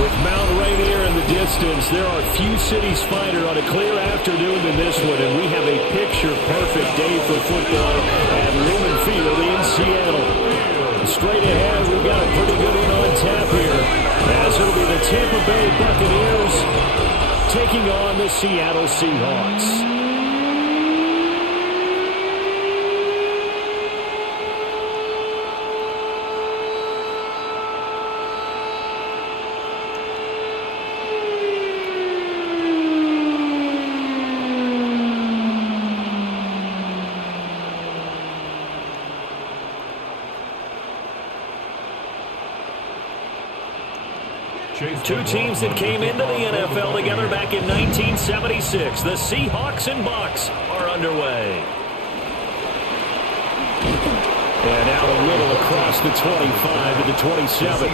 With Mount Rainier in the distance, there are few cities finer on a clear afternoon than this one, and we have a picture-perfect day for football at Lumen Field in Seattle. Straight ahead, we've got a pretty good one on tap here, as it'll be the Tampa Bay Buccaneers taking on the Seattle Seahawks. Two teams that came into the NFL together back in 1976. The Seahawks and Bucs are underway. And out a little across the 25 to the 27.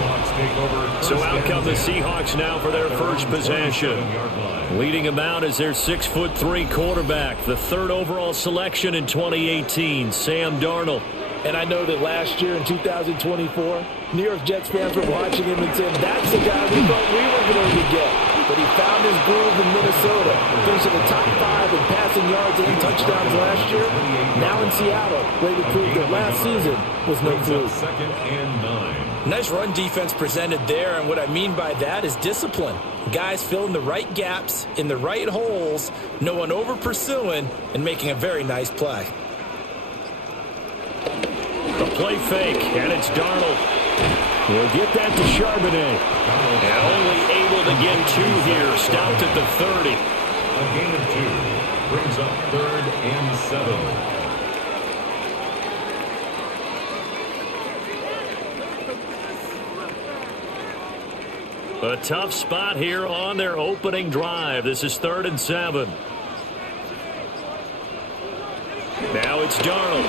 So out come the Seahawks now for their first possession. Leading them out is their 6'3" quarterback, the third overall selection in 2018, Sam Darnold. And I know that last year in 2024, New York Jets fans were watching him and saying, that's the guy we thought we were going to get. But he found his groove in Minnesota, finishing the top 5 in passing yards and touchdowns last year. Now in Seattle, ready to prove that last season was no fluke. Nice run defense presented there, and what I mean by that is discipline. Guys filling the right gaps in the right holes, no one over pursuing, and making a very nice play. The play fake, and it's Darnold. He'll get that to Charbonnet. And only able to get 2 here, stopped at the 30. A gain of 2 brings up 3rd and 7. A tough spot here on their opening drive. This is 3rd and 7. Now it's Darnold.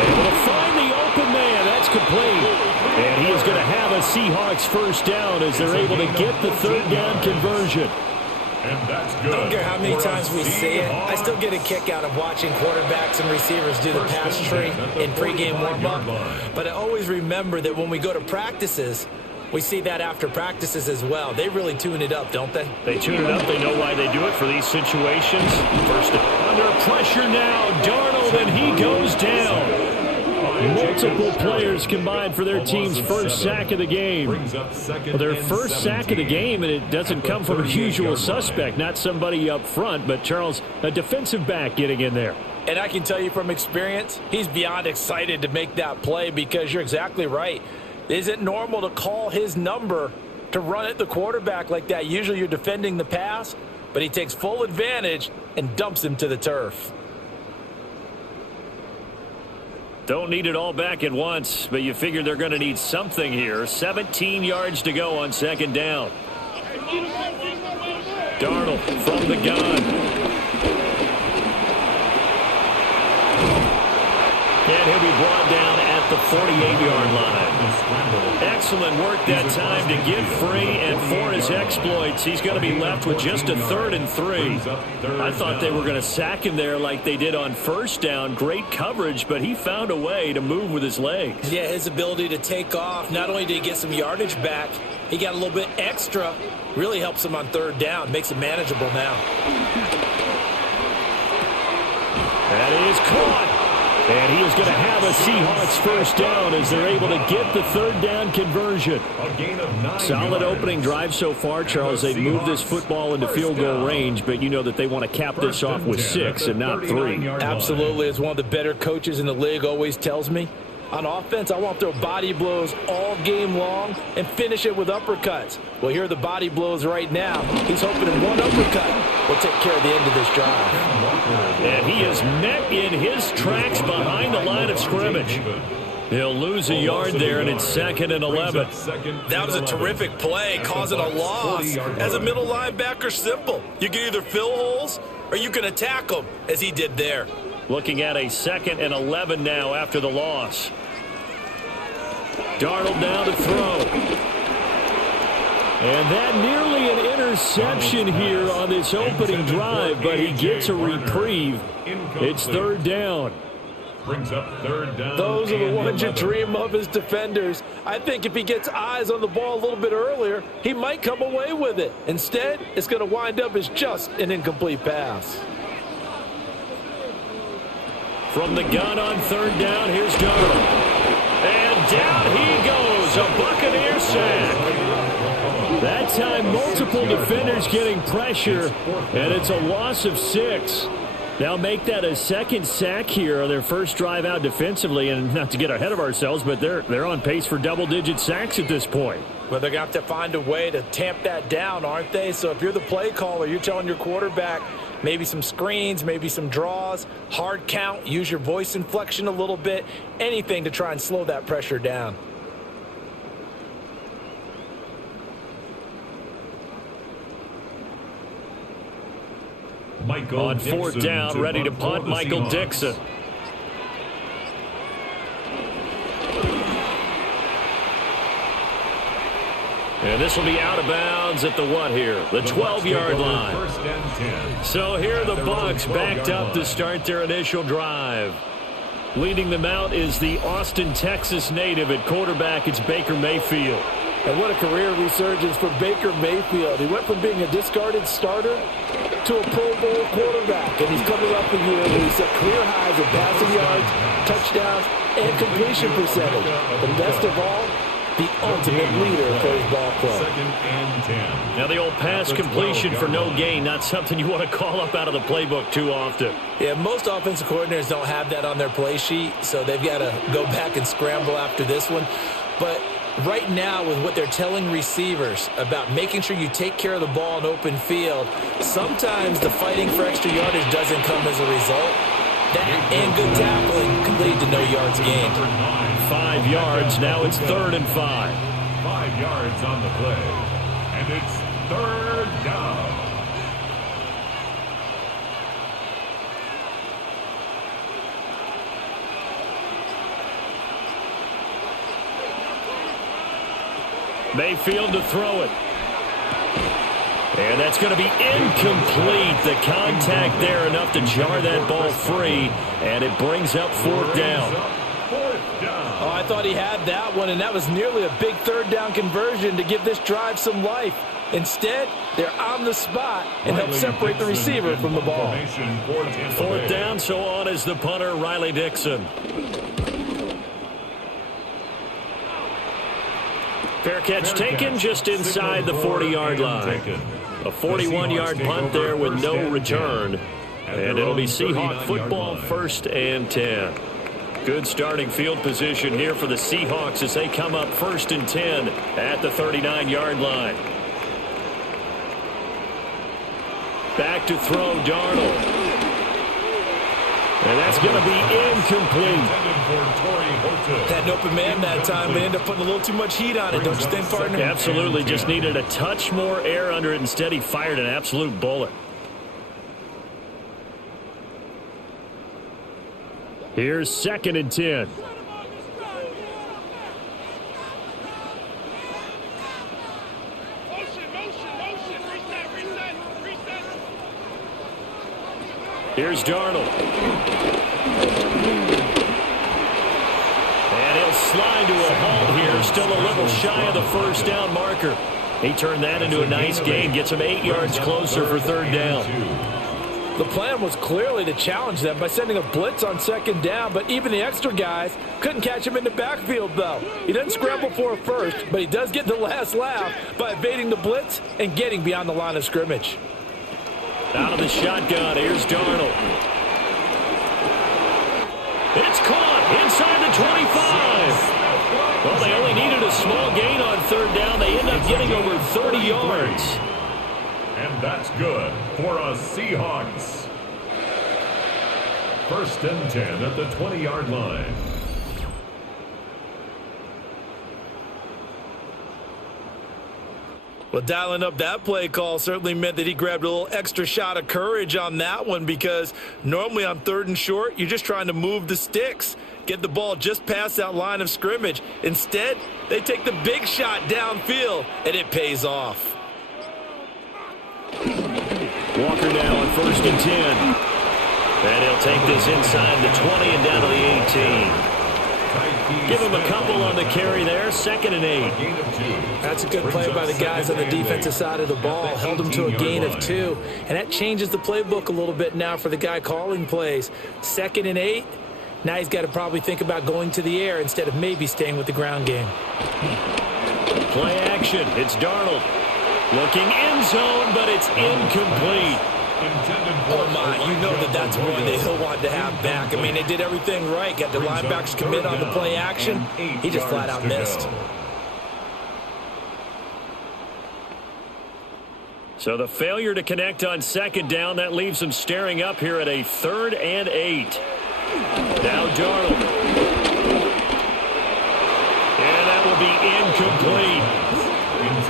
Able to find the open man. That's complete. And he is going to have a Seahawks first down as they're able to get the 3rd down conversion. And that's good. I don't care how many times we see it. I still get a kick out of watching quarterbacks and receivers do the pass tree in pregame warm-up. But I always remember that when we go to practices, we see that after practices as well. They really tune it up, don't they? They tune it up. They know why they do it for these situations. First under pressure now, Darnold, and he goes down. Multiple players combined for their team's first sack of the game. Well, their first sack of the game, and it doesn't come from a usual suspect, not somebody up front, but Charles, a defensive back getting in there. And I can tell you from experience, he's beyond excited to make that play because you're exactly right. It isn't normal to call his number to run at the quarterback like that. Usually you're defending the pass, but he takes full advantage and dumps him to the turf. Don't need it all back at once, but you figure they're going to need something here. 17 yards to go on 2nd down. Darnold from the gun. And he'll be brought down at the 48-yard line. Excellent work that time to get free, and for his exploits, he's going to be left with just a 3rd and 3. I thought they were going to sack him there like they did on 1st down. Great coverage, but he found a way to move with his legs. Yeah, his ability to take off, not only did he get some yardage back, he got a little bit extra. Really helps him on 3rd down, makes it manageable now. That is caught. And he is going to have a Seahawks first down as they're able to get the 3rd down conversion. Solid opening drive so far, Charles. They moved this football into field goal range, but you know that they want to cap this off with 6 and not 3. Absolutely. As one of the better coaches in the league always tells me, on offense, I want to throw body blows all game long and finish it with uppercuts. Well, here are the body blows right now. He's hoping in one uppercut will take care of the end of this drive. And he is met in his tracks behind the line of scrimmage. He'll lose a yard there, and it's 2nd and 11. That was a terrific play, causing a loss. As a middle linebacker, simple. You can either fill holes or you can attack them, as he did there. Looking at a 2nd and 11 now after the loss. Darnold now to throw. And that nearly an interception here on this opening drive, but he gets a reprieve. It's 3rd down. brings up third down. Those are the ones you 11. dream of as defenders. I think if he gets eyes on the ball a little bit earlier, he might come away with it. Instead, it's going to wind up as just an incomplete pass. From the gun on third down, here's Darnold. And down he goes, a Buccaneer sack. That time, multiple defenders getting pressure, and it's a loss of 6. They'll make that a second sack here on their first drive out defensively, and not to get ahead of ourselves, but they're on pace for double-digit sacks at this point. Well, they're going to have to find a way to tamp that down, aren't they? So if you're the play caller, you're telling your quarterback maybe some screens, maybe some draws, hard count, use your voice inflection a little bit, anything to try and slow that pressure down. Michael on fourth Dixon down, ready to punt, Michael Seahawks. Dixon. And this will be out of bounds at the what here? The 12-yard line. First and 10. So here the Bucs backed up to start their initial drive. Leading them out is the Austin, Texas native at quarterback. It's Baker Mayfield. And what a career resurgence for Baker Mayfield. He went from being a discarded starter to a Pro Bowl quarterback. And he's coming up a year where he set career highs in passing yards, touchdowns, and completion percentage. But best of all, the ultimate leader for his ball club. Second and 10. Now the old pass completion for no gain, not something you want to call up out of the playbook too often. Yeah, most offensive coordinators don't have that on their play sheet, so they've got to go back and scramble after this one. But right now, with what they're telling receivers about making sure you take care of the ball in open field, sometimes the fighting for extra yardage doesn't come as a result. That and good tackling can lead to no yards gained. 5 yards, now it's 3rd and 5. 5 yards on the play. And it's third down. Mayfield to throw it. And that's going to be incomplete. The contact there enough to jar that ball free. And it brings up 4th down. Oh, I thought he had that one, and that was nearly a big 3rd down conversion to give this drive some life. Instead, they're on the spot and help separate the receiver from the ball. 4th down, so on is the punter, Riley Dixon. Fair catch taken just inside the 40-yard line. A 41-yard punt there with no return. And it'll be Seahawk football, 1st and 10. Good starting field position here for the Seahawks as they come up 1st and 10 at the 39-yard line. Back to throw, Darnold. And that's going to be incomplete. Had an open man that time, but ended up putting a little too much heat on it, don't you think, partner? Absolutely, just needed a touch more air under it. Instead, he fired an absolute bullet. Here's 2nd and 10. Here's Darnold. And he'll slide to a halt here. Still a little shy of the 1st down marker. He turned that into a nice gain. Gets him 8 yards closer for 3rd down. The plan was clearly to challenge them by sending a blitz on 2nd down, but even the extra guys couldn't catch him in the backfield, though. He doesn't scramble for a first, but he does get the last laugh by evading the blitz and getting beyond the line of scrimmage. Out of the shotgun, here's Darnold. It's caught inside the 25. Well, they only needed a small gain on 3rd down. They end up getting over 30 yards. And that's good for us Seahawks. 1st and 10 at the 20-yard line. Well, dialing up that play call certainly meant that he grabbed a little extra shot of courage on that one, because normally on 3rd and short, you're just trying to move the sticks, get the ball just past that line of scrimmage. Instead, they take the big shot downfield, and it pays off. Walker now on 1st and 10. And he'll take this inside the 20 and down to the 18. Give him a couple on the carry there. 2nd and 8. That's a good play by the guys on the defensive side of the ball. Held them to a gain of 2. And that changes the playbook a little bit now for the guy calling plays. 2nd and 8. Now he's got to probably think about going to the air instead of maybe staying with the ground game. Play action. It's Darnold. Looking end zone, but it's incomplete. Oh, my. You know that's one that he'll want to have back. I mean, they did everything right. Got the linebackers commit on the play action. He just flat out missed. So the failure to connect on 2nd down, that leaves him staring up here at a 3rd and 8. Now Darnold. And that will be incomplete.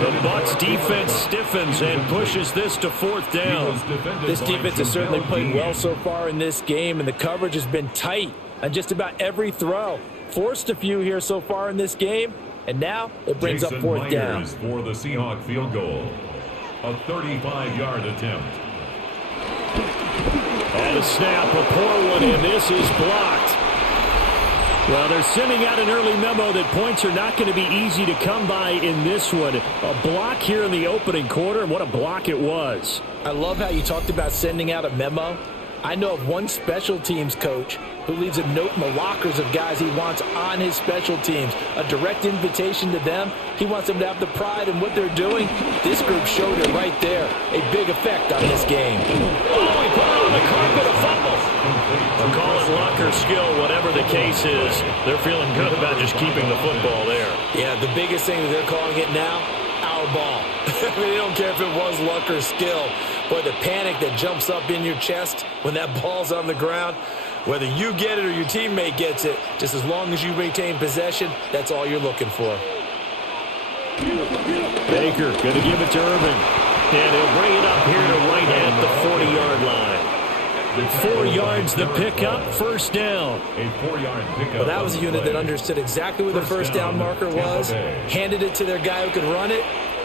The Bucs defense stiffens and pushes this to 4th down. This defense has certainly played well so far in this game, and the coverage has been tight on just about every throw. Forced a few here so far in this game, and now it brings up 4th down. For the Seahawks field goal. A 35-yard attempt. And a snap, a poor one, and this is blocked. Well, they're sending out an early memo that points are not going to be easy to come by in this one. A block here in the opening quarter, and what a block it was. I love how you talked about sending out a memo. I know of one special teams coach who leaves a note in the lockers of guys he wants on his special teams. A direct invitation to them. He wants them to have the pride in what they're doing. This group showed it right there. A big effect on this game. Oh, he put it on the carpet, a fumble. They'll call it locker skill, whatever the case is. They're feeling good about just keeping the football there. Yeah, the biggest thing that they're calling it now, our ball. I mean, they don't care if it was luck or skill. Boy, the panic that jumps up in your chest when that ball's on the ground, whether you get it or your teammate gets it, just as long as you maintain possession, that's all you're looking for. Baker going to give it to Irvin. And he'll bring it up here to right at the 40-yard line. 4 yards the pickup, 1st down. A 4-yard pickup. Well, that was a unit that understood exactly where the first down marker was, handed it to their guy who could run it,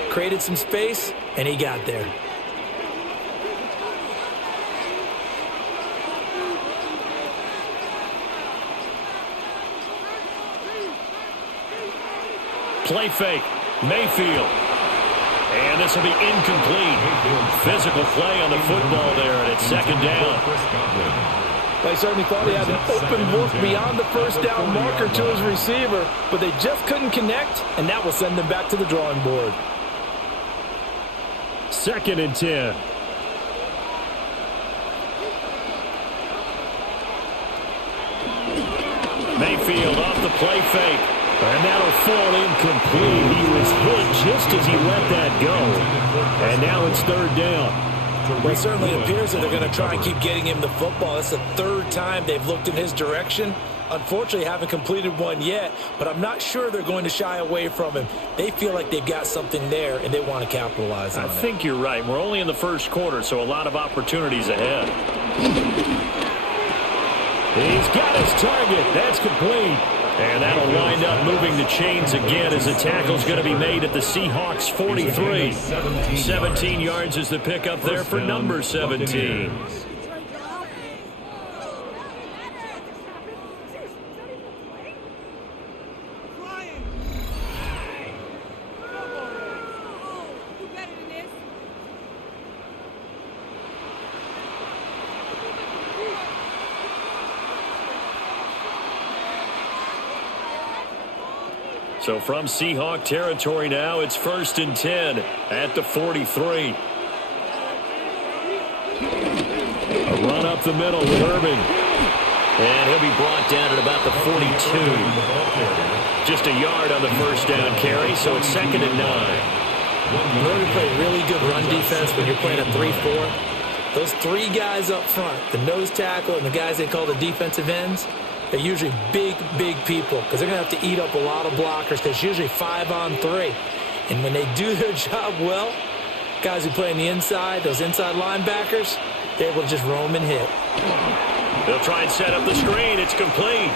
created some space, and he got there. Play fake, Mayfield. And this will be incomplete. Physical play on the football there, and it's 2nd down. They certainly thought he had an open look beyond the first down marker to his receiver, but they just couldn't connect, and that will send them back to the drawing board. 2nd and 10. Mayfield off the play fake. And that'll fall incomplete. He was hit just as he let that go. And now it's 3rd down. Well, it certainly appears that they're going to try and keep getting him the football. It's the 3rd time they've looked in his direction. Unfortunately, haven't completed one yet, but I'm not sure they're going to shy away from him. They feel like they've got something there, and they want to capitalize on it. I think you're right. We're only in the 1st quarter, so a lot of opportunities ahead. He's got his target. That's complete. And that'll wind up moving the chains again as the tackle's going to be made at the Seahawks 43. 17 yards is the pickup there for number 17. So from Seahawk territory now, it's 1st and 10 at the 43. A run up the middle with Irving. And he'll be brought down at about the 42. Just a yard on the first down carry, so it's 2nd and 9. You want to play really good run defense when you're playing a 3-4? Those 3 guys up front, the nose tackle and the guys they call the defensive ends, they're usually big, big people because they're going to have to eat up a lot of blockers because it's usually 5-on-3. And when they do their job well, guys who play on the inside, those inside linebackers, they're able to just roam and hit. They'll try and set up the screen. It's complete.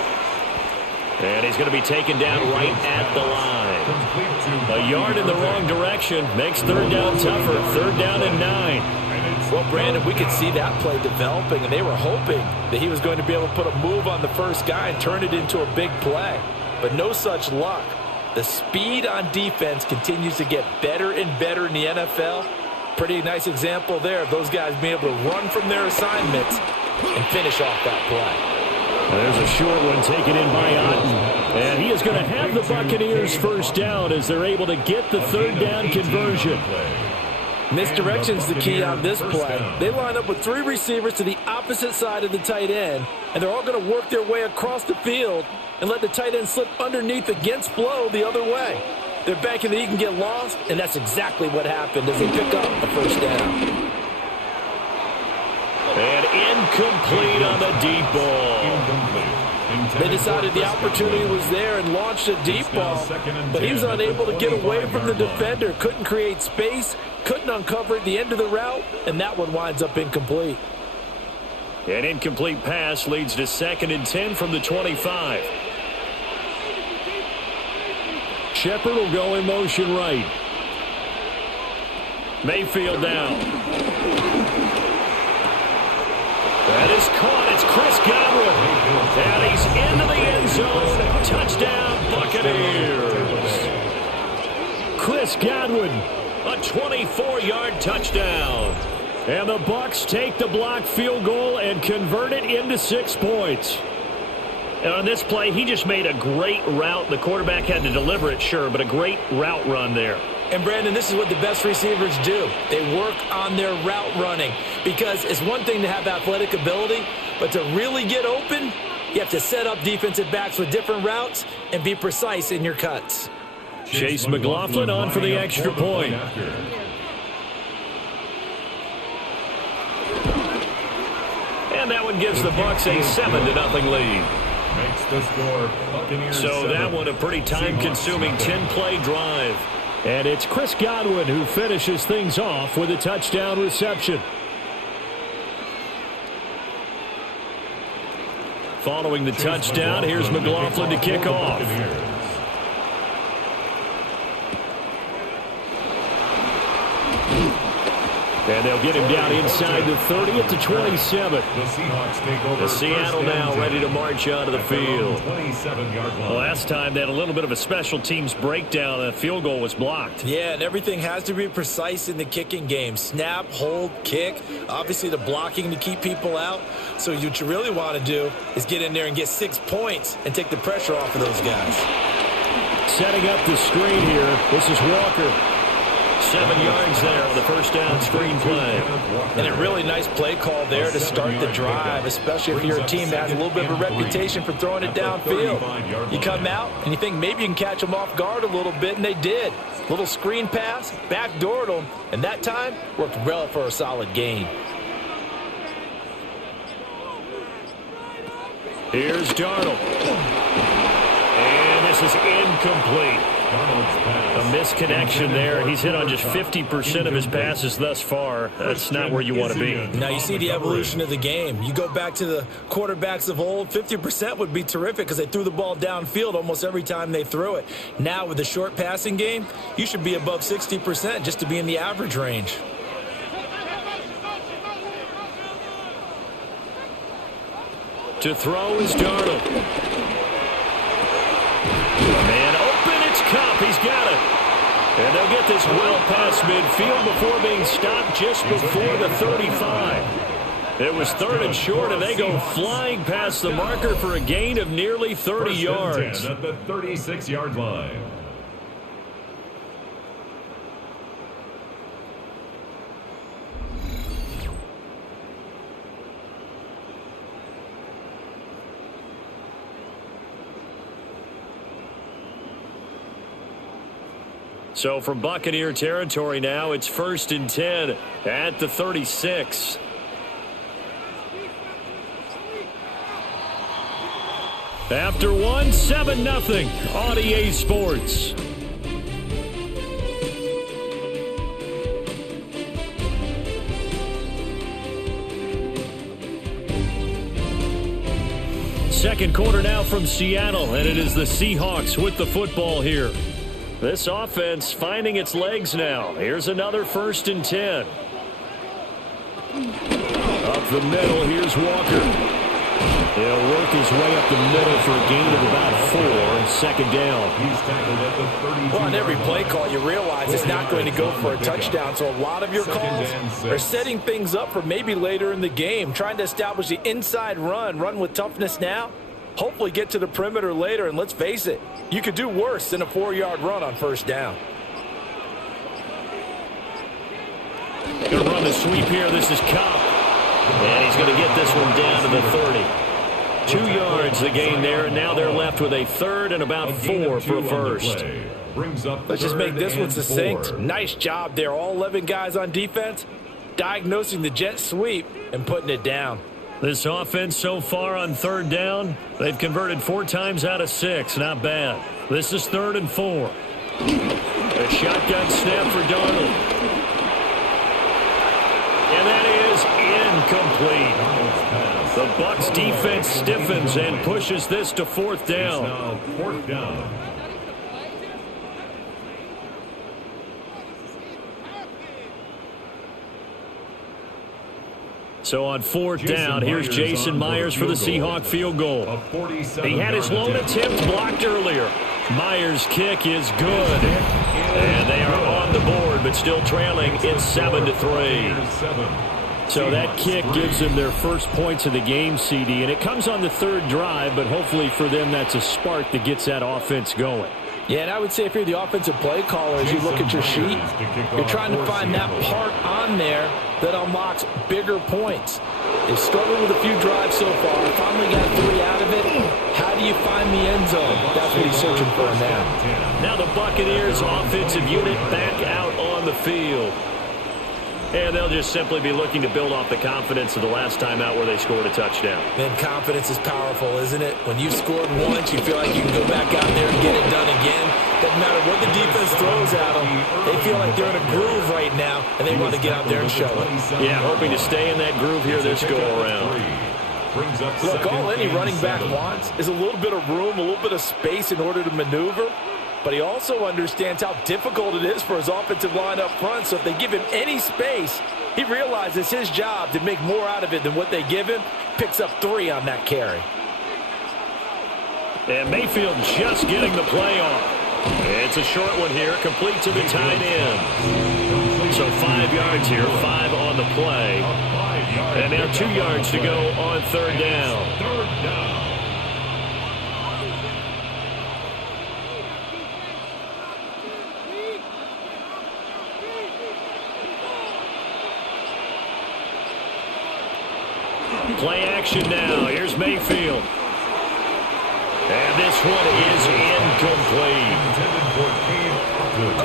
And he's going to be taken down right at the line. A yard in the wrong direction makes 3rd down tougher. 3rd down and 9. Well, Brandon, we could see that play developing, and they were hoping that he was going to be able to put a move on the first guy and turn it into a big play. But no such luck. The speed on defense continues to get better and better in the NFL. Pretty nice example there of those guys being able to run from their assignments and finish off that play. There's a short one taken in by Otten. And he is going to have the Buccaneers first down as they're able to get the third down conversion. Misdirection's the key on this play. They line up with 3 receivers to the opposite side of the tight end, and they're all going to work their way across the field and let the tight end slip underneath against flow the other way. They're banking that he can get lost, and that's exactly what happened as they pick up a first down. And incomplete on the deep ball. They decided the opportunity was there and launched a deep ball, but he was unable to get away from the defender, couldn't create space, couldn't uncover at the end of the route, and that one winds up incomplete. An incomplete pass leads to 2nd and 10 from the 25. Shepard will go in motion right. Mayfield down. That is caught. It's Chris Godwin. And he's into the end zone. Touchdown, Buccaneers. Chris Godwin, a 24-yard touchdown. And the Bucs take the blocked field goal and convert it into 6 points. And on this play, he just made a great route. The quarterback had to deliver it, sure, but a great route run there. And, Brandon, this is what the best receivers do. They work on their route running because it's one thing to have athletic ability, but to really get open, you have to set up defensive backs with different routes and be precise in your cuts. Chase McLaughlin on for the extra point. And that one gives the Bucs a 7-0 lead. Makes the score Buccaneers. So that one a pretty time-consuming 10-play drive. And it's Chris Godwin who finishes things off with a touchdown reception. Following the touchdown, here's McLaughlin to kick off. And they'll get him down inside the 30 at the 27. The Seahawks take over. The Seattle now ready to march out of the field. 27-yard line. Last time they had a little bit of a special teams breakdown. A field goal was blocked. Yeah, and everything has to be precise in the kicking game. Snap, hold, kick. Obviously, the blocking to keep people out. So what you really want to do is get in there and get 6 points and take the pressure off of those guys. Setting up the screen here. This is Walker. 7 yards there on the first down screen play. And a really nice play call there to start the drive, especially if you're a team that has a little bit of a reputation for throwing it downfield. You come out and you think maybe you can catch them off guard a little bit, and they did. Little screen pass, backdoored them, and that time worked well for a solid gain. Here's Darnold. And this is incomplete. A misconnection there. He's hit on just 50% of his passes thus far. That's not where you want to be. Now you see the evolution of the game. You go back to the quarterbacks of old, 50% would be terrific because they threw the ball downfield almost every time they threw it. Now with the short passing game, you should be above 60% just to be in the average range. To throw is Darnold. Man open, it's Cup. He's got it. And they'll get this well past midfield before being stopped just before the 35. It was 3rd and short, and they go flying past the marker for a gain of nearly 30 yards. At the 36-yard line. So from Buccaneer territory now, it's 1st and 10 at the 36. After one, 7-0 on EA Sports. Second quarter now from Seattle, and it is the Seahawks with the football here. This offense finding its legs now. Here's another 1st and 10. Up the middle, here's Walker. He'll work his way up the middle for a gain of about 4 and second down. He's tackled at the 32. Well, on every play call, you realize it's not going to go for a touchdown. So a lot of your calls are setting things up for maybe later in the game, trying to establish the inside run with toughness now, hopefully get to the perimeter later. And let's face it, you could do worse than a 4-yard run on first down. Going to run the sweep here. This is Cobb. And he's going to get this one down to the 30. 2 yards the gain there, and now they're left with a third and about 4 for a first. Let's just make this one succinct. Nice job there. All 11 guys on defense diagnosing the jet sweep and putting it down. This offense so far on third down, they've converted 4 times out of 6. Not bad. This is 3rd and 4. A shotgun snap for Darnold. And that is incomplete. The Bucs defense stiffens and pushes this to 4th down. It's now 4th down. So on 4th down, here's Jason Myers for the Seahawks field goal. He had his lone attempt blocked earlier. Myers' kick is good. And they are on the board, but still trailing. It's 7-3. So that kick gives them their first points of the game, CD. And it comes on the 3rd drive, but hopefully for them that's a spark that gets that offense going. Yeah, and I would say if you're the offensive play caller, as you look at your sheet, you're trying to find that part on there that unlocks bigger points. They've struggled with a few drives so far. Finally got 3 out of it. How do you find the end zone? That's what he's searching for now. Now the Buccaneers offensive unit back out on the field. And they'll just simply be looking to build off the confidence of the last time out where they scored a touchdown. Man, confidence is powerful, isn't it? When you've scored once, you feel like you can go back out there and get it done again. Doesn't matter what the defense throws at them. They feel like they're in a groove right now, and they want to get out there and show it. Yeah, hoping to stay in that groove here this go-around. Look, all any running back wants is a little bit of room, a little bit of space in order to maneuver. But he also understands how difficult it is for his offensive line up front. So if they give him any space, he realizes his job to make more out of it than what they give him. Picks up 3 on that carry. And Mayfield just getting the play off. It's a short one here, complete to the tight end. So 5 yards here, 5 on the play. And now 2 yards to go on 3rd down. Play action now. Here's Mayfield. And this one is incomplete.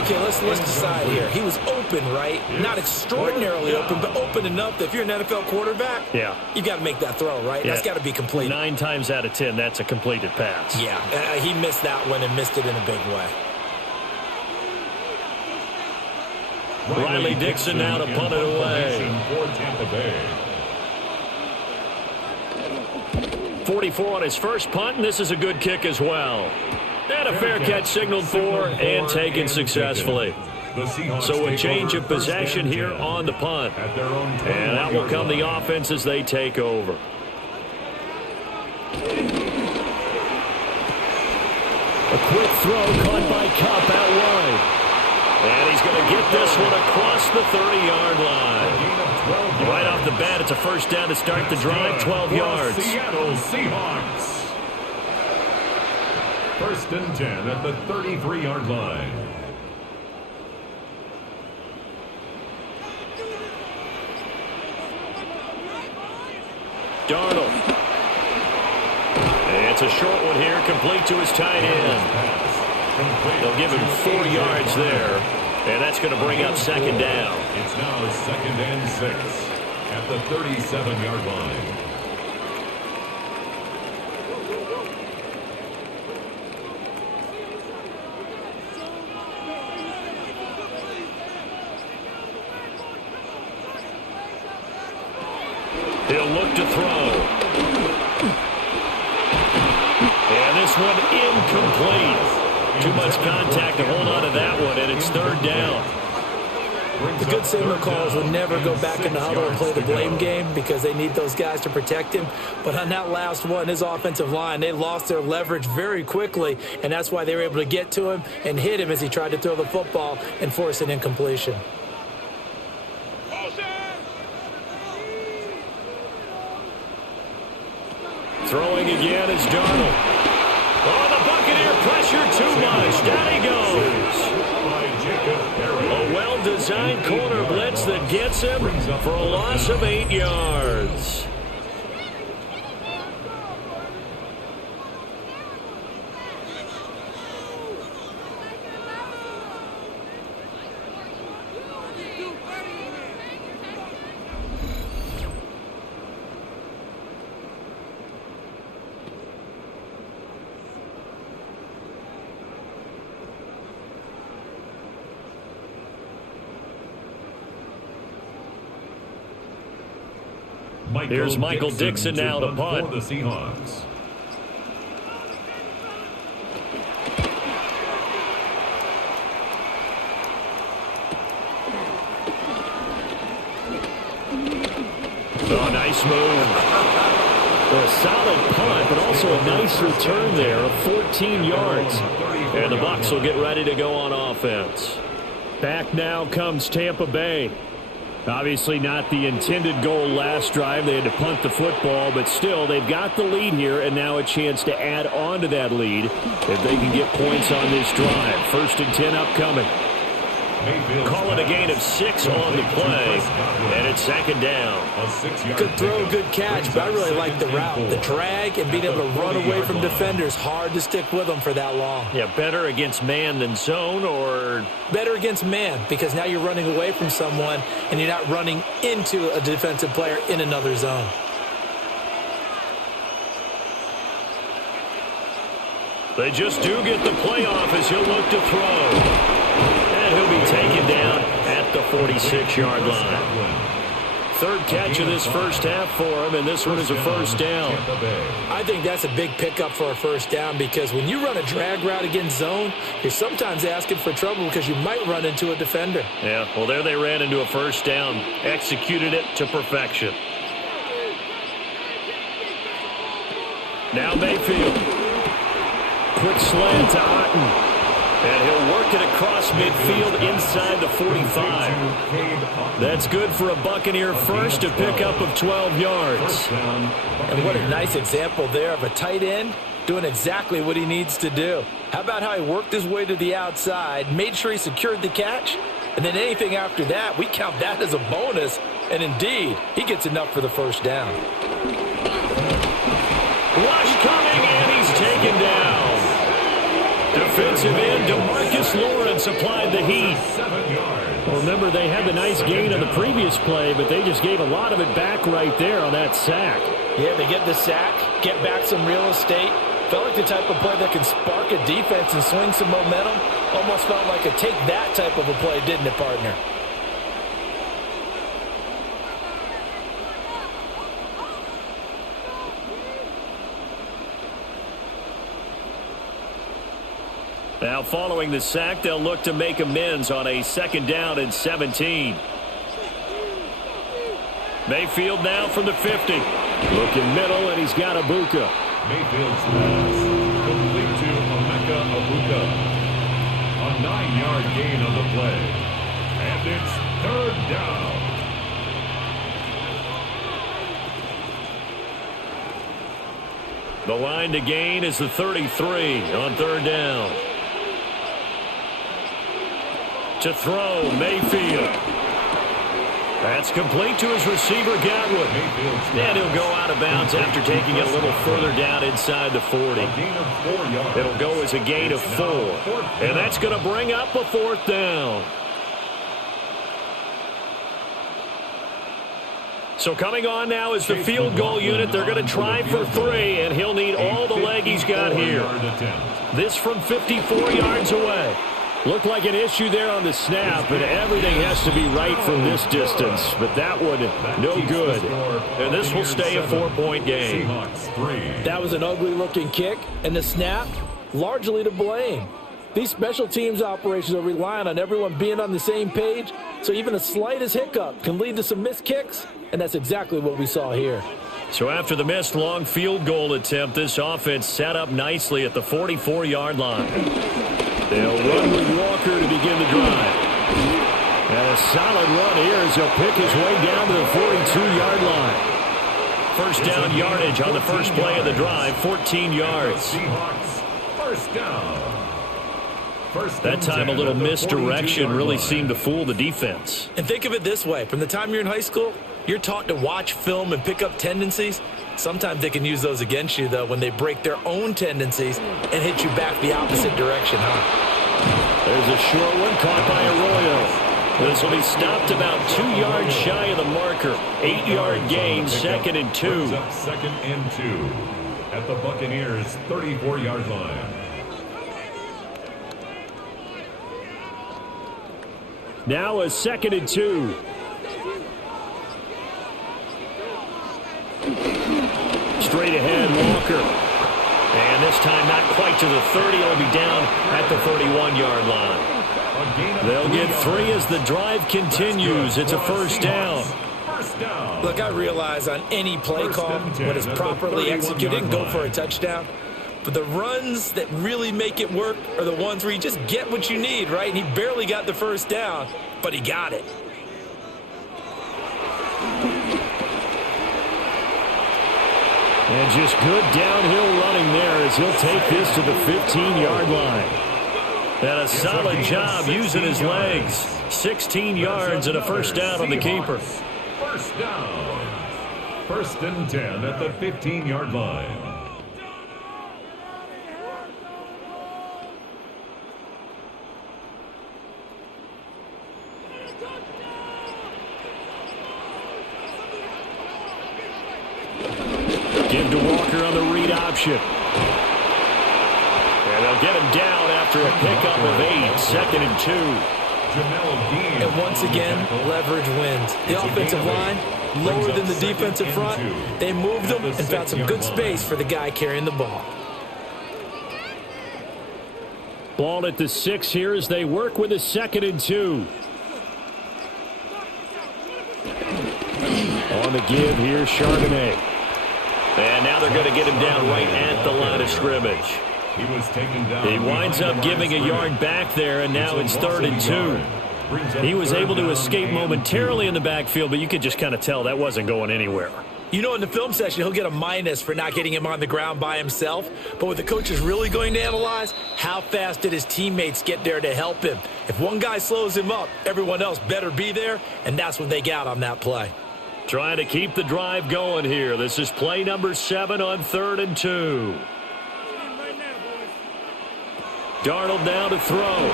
Okay, let's decide here. He was open, right? Not extraordinarily open, but open enough that if you're an NFL quarterback, you got to make that throw, right? That's got to be complete. 9 times out of 10, that's a completed pass. Yeah, he missed that one and missed it in a big way. Riley Dixon now to punt it away. For Tampa Bay. 44 on his first punt, and this is a good kick as well. And a fair catch signaled for and taken successfully. So a change of possession here on the punt. And that will come the offense as they take over. A quick throw caught by Kupp out wide. And he's going to get this one across the 30-yard line. Right off the bat, it's a first down to start the drive, 12 yards. Seattle Seahawks. 1st and 10 at the 33-yard line. Darnold. It's a short one here, complete to his tight end. They'll give him 4 yards there, and that's going to bring up 2nd down. It's now 2nd and 6 at the 37-yard line. He'll look to throw. And this one incomplete. Too much contact to hold on to that one, and it's 3rd down. The good signal calls would never go back in the huddle and play the blame game because they need those guys to protect him. But on that last one, his offensive line, they lost their leverage very quickly, and that's why they were able to get to him and hit him as he tried to throw the football and force an incompletion. Throwing again is Darnold. Oh, the Buccaneer pressure too much. Down he goes. A well-designed corner blitz that gets him for a loss of 8 yards. Here's Michael Dixon now to punt. For the Seahawks. Oh, nice move. A solid punt, but also a nice return there of 14 yards. And the Bucs will get ready to go on offense. Back now comes Tampa Bay. Obviously not the intended goal last drive. They had to punt the football, but still they've got the lead here and now a chance to add on to that lead if they can get points on this drive. 1st and 10 upcoming. Call it a gain of 6 on the play, and it's 2nd down. Good throw, good catch, but I really like the route. The drag and being able to run away from defenders, hard to stick with them for that long. Yeah, better against man than zone, or? Better against man, because now you're running away from someone and you're not running into a defensive player in another zone. They just do get the play off as he'll look to throw. And he'll be taken down at the 46-yard line. 3rd catch of this first half for him, and this one is a 1st down. I think that's a big pickup for a 1st down because when you run a drag route against zone, you're sometimes asking for trouble because you might run into a defender. Yeah, well, there they ran into a 1st down. Executed it to perfection. Now Mayfield. Quick slant to Otten. And he'll work it across midfield inside the 45. That's good for a Buccaneer first, a pickup of 12 yards. And what a nice example there of a tight end doing exactly what he needs to do. How about how he worked his way to the outside, made sure he secured the catch, and then anything after that, we count that as a bonus. And indeed, he gets enough for the 1st down. Rush coming, and he's taken down. Defensive end DeMarcus Lawrence applied the heat. Well, remember, they had the nice gain on the previous play, but they just gave a lot of it back right there on that sack. Yeah, they get the sack, get back some real estate. Felt like the type of play that can spark a defense and swing some momentum. Almost felt like a take that type of a play, didn't it, partner? Now, following the sack, they'll look to make amends on a 2nd down and 17. Mayfield now from the 50. Looking middle, and he's got Abuka. Mayfield's pass complete to Emeka Abuka. A 9-yard gain on the play. And it's 3rd down. The line to gain is the 33 on 3rd down. To throw, Mayfield. That's complete to his receiver, Godwin. And he'll go out of bounds after taking it a little further down inside the 40. It'll go as a gain of 4. And that's going to bring up a 4th down. So coming on now is the field goal unit. They're going to try for 3, and he'll need all the leg he's got here. This from 54 yards away. Looked like an issue there on the snap, but everything has to be right from this distance. But that one, no good. And this will stay a 4-point game. That was an ugly-looking kick, and the snap, largely to blame. These special teams operations are relying on everyone being on the same page, so even the slightest hiccup can lead to some missed kicks, and that's exactly what we saw here. So after the missed long field goal attempt, this offense set up nicely at the 44-yard line. They'll run with Walker to begin the drive. And a solid run here as he'll pick his way down to the 42-yard line. First down yardage on the first play of the drive, 14 yards. Seahawks, first down. That time a little misdirection really seemed to fool the defense. And think of it this way. From the time you're in high school, you're taught to watch film and pick up tendencies. Sometimes they can use those against you, though, when they break their own tendencies and hit you back the opposite direction, huh? There's a short one caught by Arroyo. This will be stopped about 2 yards shy of the marker. 8-yard gain, 2nd and 2. Second and 2 at the Buccaneers' 34-yard line. Now a 2nd and 2. Straight ahead, Walker. And this time not quite to the 30. It'll be down at the 31-yard line. They'll get 3 as the drive continues. It's a first down. Look, I realize on any play call, when it's properly executed, go for a touchdown. But the runs that really make it work are the ones where you just get what you need, right? And he barely got the first down, but he got it. And just good downhill running there as he'll take this to the 15-yard line. And a solid job using his legs. 16 yards and a first down on the keeper. First down. First and 10 at the 15-yard line. Give to Walker on the read option. And they'll get him down after a pickup of 8. 2nd and 2. And once again, leverage wins. The offensive line, lower than the defensive front. They moved them and found some good space for the guy carrying the ball. Ball at the 6 here as they work with a 2nd and 2. On the give here, Charbonnet. And now they're going to get him down right at the line of scrimmage. He was taken down. He winds up giving a yard back there, and now it's 3rd and 2. He was able to escape momentarily in the backfield, but you could just kind of tell that wasn't going anywhere. You know, in the film session, he'll get a minus for not getting him on the ground by himself. But what the coach is really going to analyze, how fast did his teammates get there to help him? If one guy slows him up, everyone else better be there, and that's what they got on that play. Trying to keep the drive going here. This is play number 7 on 3rd and 2. Darnold now to throw.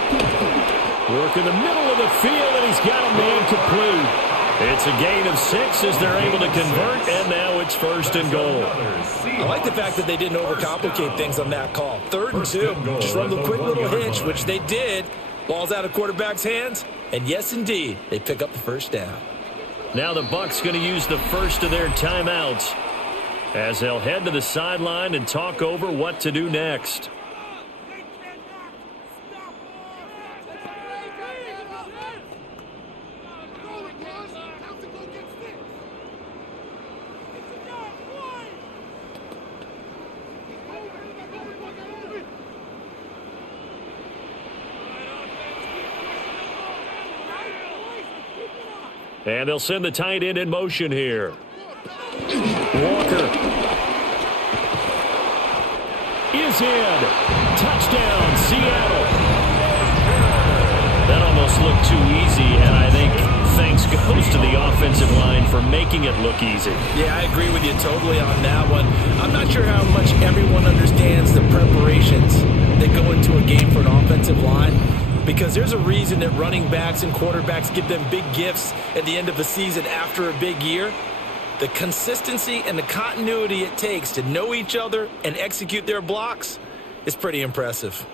Work in the middle of the field, and he's got a man complete. It's a gain of 6 as they're able to convert, and now it's 1st and goal. I like the fact that they didn't overcomplicate things on that call. 3rd and 2. Just run the quick little hitch, which they did. Ball's out of quarterback's hands, and yes, indeed, they pick up the first down. Now the Bucs going to use the first of their timeouts as they'll head to the sideline and talk over what to do next. And they'll send the tight end in motion here. Walker is in. Touchdown, Seattle. That almost looked too easy, and I think thanks goes to the offensive line for making it look easy. Yeah, I agree with you totally on that one. I'm not sure how much everyone understands the preparations that go into a game for an offensive line. Because there's a reason that running backs and quarterbacks give them big gifts at the end of the season after a big year. The consistency and the continuity it takes to know each other and execute their blocks is pretty impressive.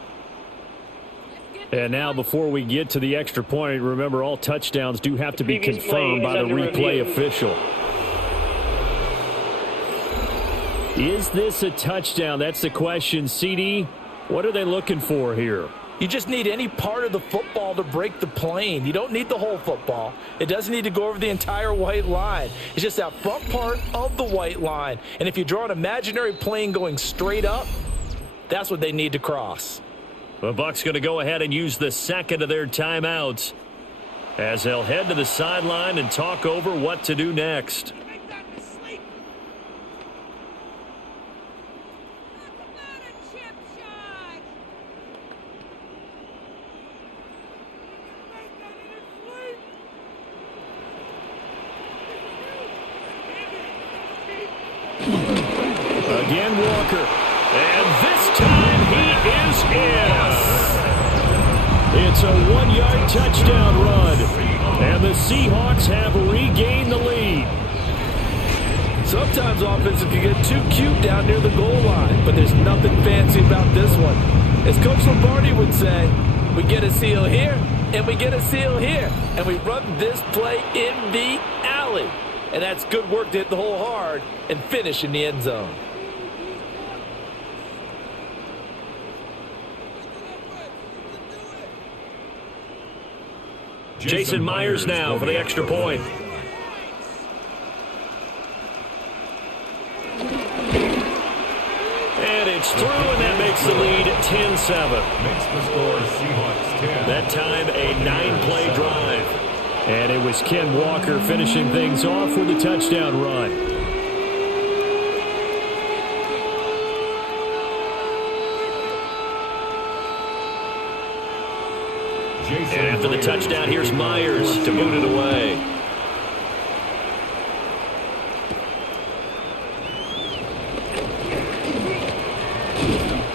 And now before we get to the extra point, remember all touchdowns do have to be confirmed by the replay official. Is this a touchdown? That's the question. CD, what are they looking for here? You just need any part of the football to break the plane. You don't need the whole football. It doesn't need to go over the entire white line. It's just that front part of the white line. And if you draw an imaginary plane going straight up, that's what they need to cross. The Bucs going to go ahead and use the second of their timeouts as they'll head to the sideline and talk over what to do next. Again, Walker. And this time he is in. It's a 1-yard touchdown run. And the Seahawks have regained the lead. Sometimes offenses can get too cute down near the goal line, but there's nothing fancy about this one. As Coach Lombardi would say, we get a seal here, and we get a seal here, and we run this play in the alley. And that's good work to hit the hole hard and finish in the end zone. Jason Myers now for the extra point. And it's through, and that makes the lead 10-7. Makes the score Seahawks 10. That time a 9-play drive. And it was Ken Walker finishing things off with a touchdown run. And after the touchdown, here's Myers to boot it away.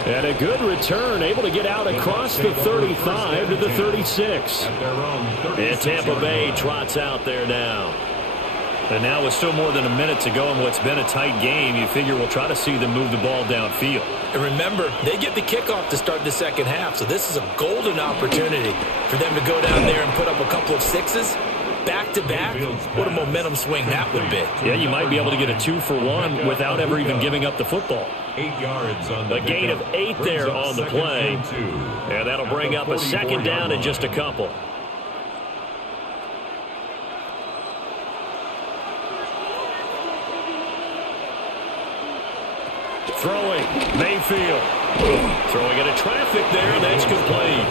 And a good return, able to get out across the 35 to the 36. And Tampa Bay trots out there now. And now with still more than a minute to go in what's been a tight game, you figure we'll try to see them move the ball downfield. And remember, they get the kickoff to start the second half, so this is a golden opportunity for them to go down there and put up a couple of sixes back-to-back. What a momentum swing that would be. Yeah, you might be able to get a 2-for-1 without ever even giving up the football. 8 yards on the A gain of 8 there on the play. And that'll bring up a second down in just a couple. Throwing, Mayfield. Throwing into traffic there, and that's complete.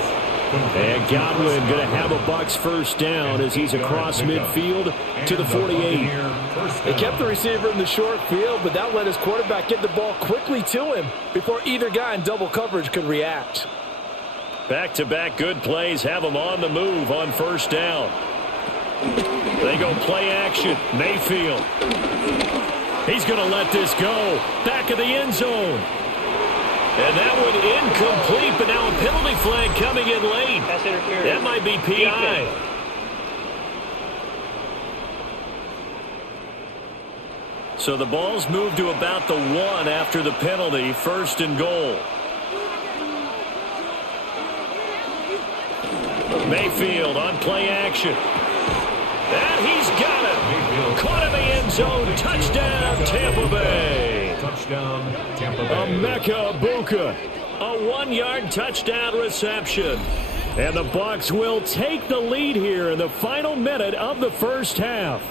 And Godwin going to have a Bucs first down as he's across midfield to the 48. They kept the receiver in the short field, but that let his quarterback get the ball quickly to him before either guy in double coverage could react. Back-to-back good plays have him on the move on first down. They go play action. Mayfield. He's going to let this go. Back of the end zone. And that one incomplete, but now a penalty flag coming in late. That might be PI. So the ball's moved to about the 1 after the penalty, first and goal. Mayfield on play action. And he's got it. Caught in the end zone. Touchdown, Tampa Bay. Touchdown, Tampa Bay. Emeka Egbuka. A 1-yard touchdown reception. And the Bucs will take the lead here in the final minute of the first half.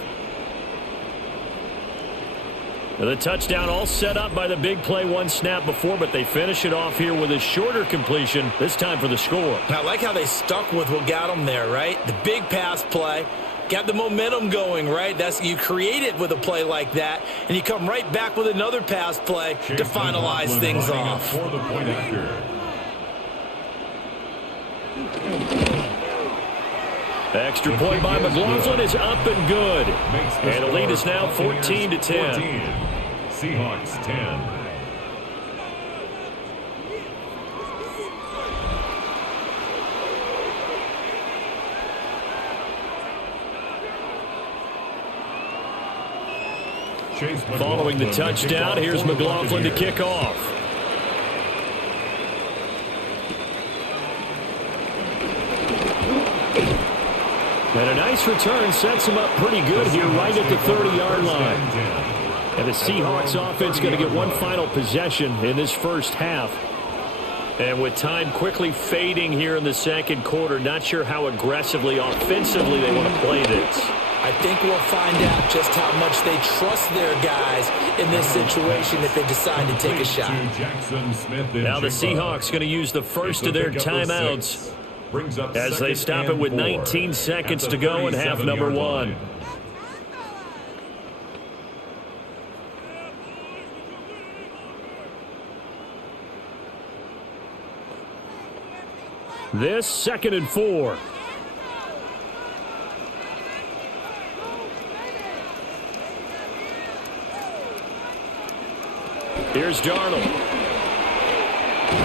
The touchdown all set up by the big play one snap before, but they finish it off here with a shorter completion, this time for the score. I like how they stuck with what got them there, right? The big pass play. Got the momentum going, right? You create it with a play like that, and you come right back with another pass play to finalize things off. For the point after. Extra point by McLaughlin is up and good. And the lead is now 14-10. Seahawks 10. Following the touchdown, here's McLaughlin to kick off. And a nice return sets him up pretty good here right at the 30-yard line. And the Seahawks offense going to get one final possession in this first half. And with time quickly fading here in the second quarter, not sure how aggressively, offensively they want to play this. I think we'll find out just how much they trust their guys in this situation if they decide to take a shot. Now the Seahawks going to use the first of their timeouts as they stop it with 19 seconds to go in half number 1. This 2nd and 4. Here's Darnold.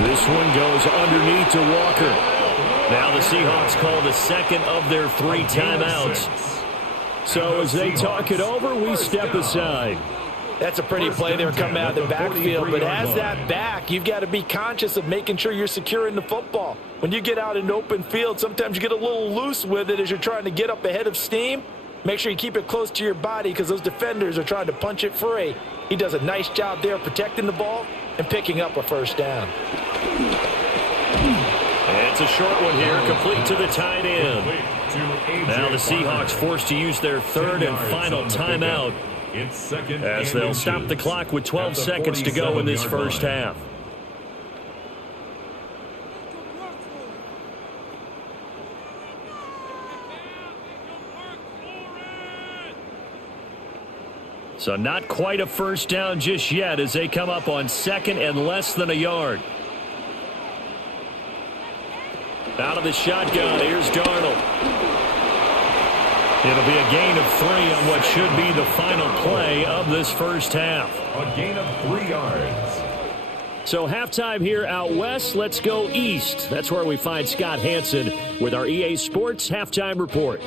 This one goes underneath to Walker. Now the Seahawks call the second of their 3 timeouts. So as they talk it over, we step aside. That's a pretty play there coming out of the backfield, but as that back, you've got to be conscious of making sure you're securing the football. When you get out in open field, sometimes you get a little loose with it as you're trying to get up ahead of steam. Make sure you keep it close to your body because those defenders are trying to punch it free. He does a nice job there protecting the ball and picking up a first down. And it's a short one here, complete to the tight end. Now the Seahawks forced to use their 3rd and final timeout as they'll stop the clock with 12 seconds to go in this first half. So not quite a first down just yet as they come up on 2nd and less than a yard. Out of the shotgun, here's Darnold. It'll be a gain of 3 on what should be the final play of this first half. A gain of 3 yards. So halftime here out west. Let's go east. That's where we find Scott Hansen with our EA Sports Halftime Report.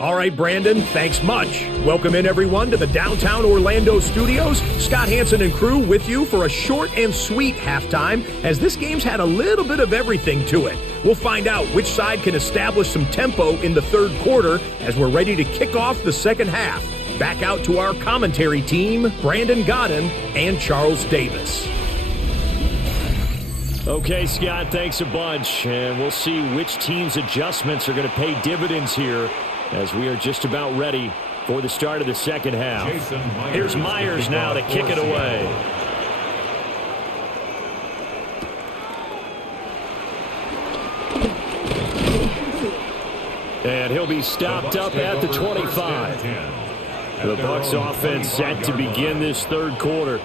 All right, Brandon, thanks much. Welcome in, everyone, to the downtown Orlando studios. Scott Hansen and crew with you for a short and sweet halftime, as this game's had a little bit of everything to it. We'll find out which side can establish some tempo in the 3rd quarter as we're ready to kick off the second half. Back out to our commentary team, Brandon Godden and Charles Davis. Okay, Scott, thanks a bunch. And we'll see which team's adjustments are going to pay dividends here as we are just about ready for the start of the second half. Here's Myers now to kick it away. And he'll be stopped up at the 25. The Bucs offense set to begin this 3rd quarter.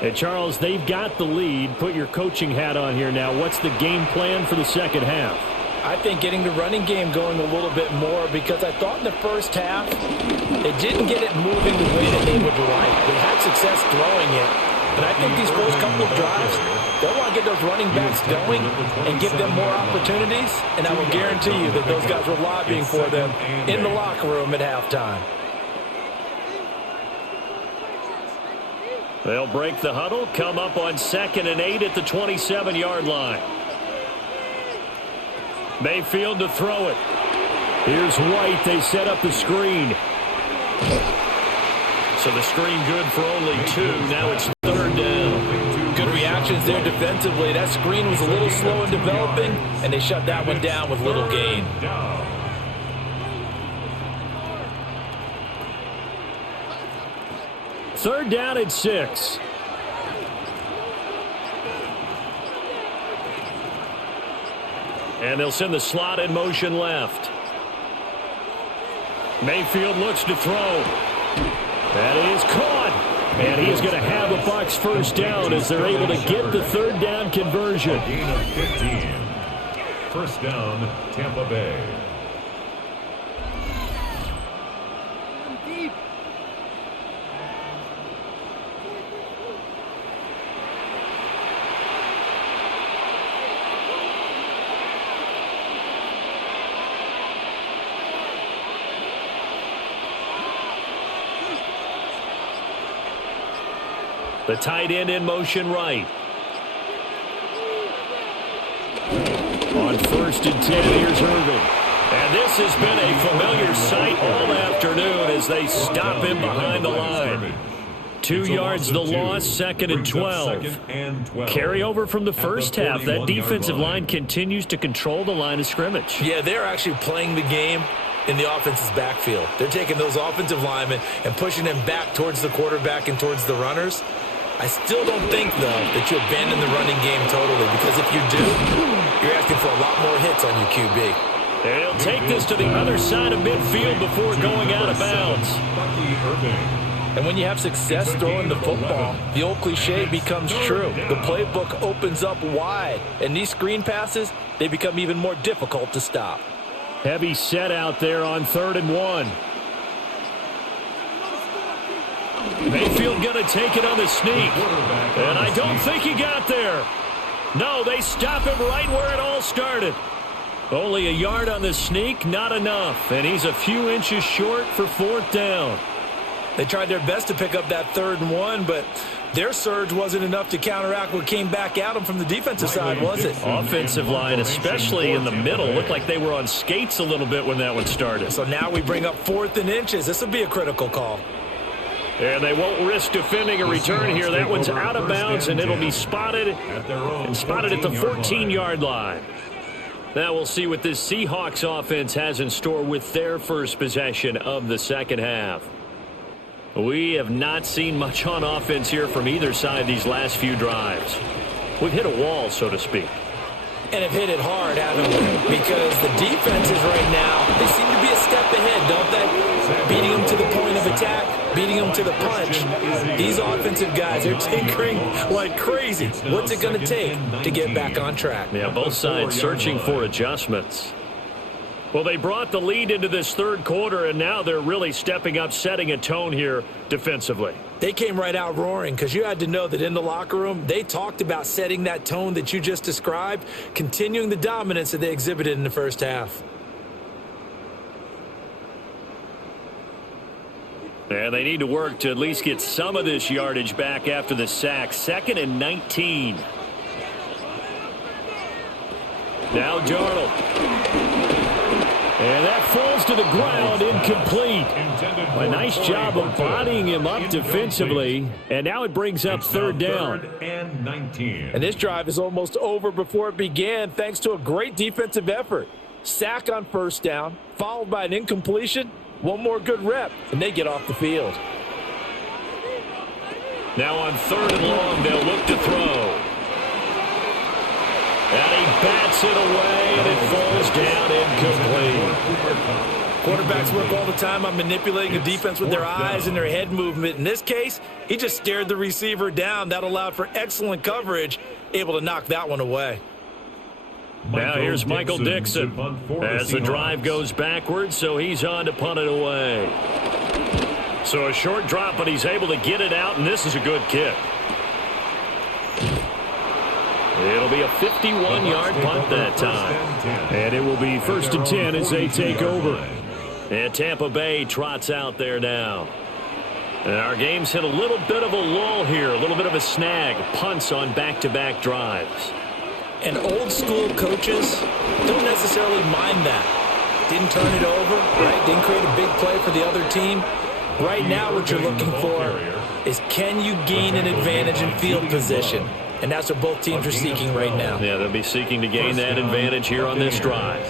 And Charles, they've got the lead. Put your coaching hat on here now. What's the game plan for the second half? I think getting the running game going a little bit more because I thought in the first half they didn't get it moving the way that they would like. They had success throwing it, but I think these first couple of drives, they'll want to get those running backs going and give them more opportunities, and I will guarantee you that those guys were lobbying for them in the locker room at halftime. They'll break the huddle, come up on 2nd and 8 at the 27-yard line. Mayfield to throw it. Here's White. They set up the screen. So the screen good for only 2. Now it's 3rd down. Good reactions there defensively. That screen was a little slow in developing, and they shut that one down with little gain. 3rd down and 6. And they'll send the slot in motion left. Mayfield looks to throw. That is caught. And he is going to have a Bucs first down as they're able to get the 3rd down conversion. Gain of 15. First down, Tampa Bay. The tight end in motion right. On 1st and 10, here's Irving. And this has been a familiar sight all afternoon as they stop him behind the line. 2 yards the loss, 2nd and 12. Carry over from the first half. That defensive line continues to control the line of scrimmage. Yeah, they're actually playing the game in the offense's backfield. They're taking those offensive linemen and pushing them back towards the quarterback and towards the runners. I still don't think, though, that you abandon the running game totally, because if you do, you're asking for a lot more hits on your QB. And he'll take this to the other side of midfield before going out of bounds. And when you have success throwing the football, the old cliche becomes true. The playbook opens up wide, and these screen passes, they become even more difficult to stop. Heavy set out there on 3rd and 1. Mayfield going to take it on the sneak. And I don't think he got there. No, they stop him right where it all started. Only a yard on the sneak, not enough. And he's a few inches short for 4th down. They tried their best to pick up that 3rd and 1, but their surge wasn't enough to counteract what came back at them from the defensive side, was it? Offensive line, especially in the middle, looked like they were on skates a little bit when that one started. So now we bring up 4th and inches. This will be a critical call. And they won't risk defending a return here. That one's out of bounds, and it'll be spotted at the 14-yard line. Now we'll see what this Seahawks offense has in store with their first possession of the second half. We have not seen much on offense here from either side these last few drives. We've hit a wall, so to speak. And have hit it hard, haven't we? Because the defenses right now, they seem to be a step ahead, don't they? Beating them to the point of attack, beating them to the punch. These offensive guys are tinkering like crazy. What's it going to take to get back on track? Yeah, both sides searching for adjustments. Well, they brought the lead into this 3rd quarter, and now they're really stepping up, setting a tone here defensively. They came right out roaring, because you had to know that in the locker room, they talked about setting that tone that you just described, continuing the dominance that they exhibited in the first half. And they need to work to at least get some of this yardage back after the sack. 2nd and 19. Now Darnold. And that falls to the ground, incomplete. A nice job of bodying him up defensively. And now it brings up 3rd down. And this drive is almost over before it began, thanks to a great defensive effort. Sack on 1st down, followed by an incompletion. One more good rep, and they get off the field. Now on 3rd and long, they'll look to throw. And he bats it away, and it falls down incomplete. Quarterbacks work all the time on manipulating a defense with their eyes and their head movement. In this case, he just stared the receiver down. That allowed for excellent coverage, able to knock that one away. Now here's Michael Dixon as the drive goes backwards, so he's on to punt it away. So a short drop, but he's able to get it out, and this is a good kick. It'll be a 51-yard punt that time. And it will be 1st and 10 as they take over. And Tampa Bay trots out there now. And our game's hit a little bit of a lull here, a little bit of a snag. Punts on back-to-back drives. And old-school coaches don't necessarily mind that. Didn't turn it over, right? Didn't create a big play for the other team. Right now what you're looking for is, can you gain an advantage in field position? And that's what both teams are seeking right now. Yeah, they'll be seeking to gain that advantage here on this drive.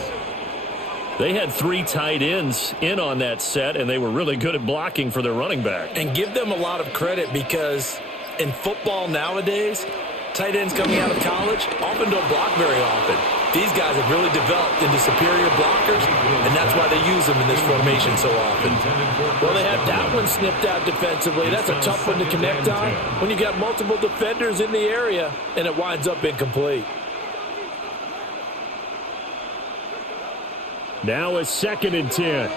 They had 3 tight ends in on that set, and they were really good at blocking for their running back. And give them a lot of credit, because in football nowadays, tight ends coming out of college often don't block very often. These guys have really developed into superior blockers, and that's why they use them in this formation so often. Well, they had that one snipped out defensively. That's a tough one to connect on when you got multiple defenders in the area, and it winds up incomplete. Now a 2nd and 10.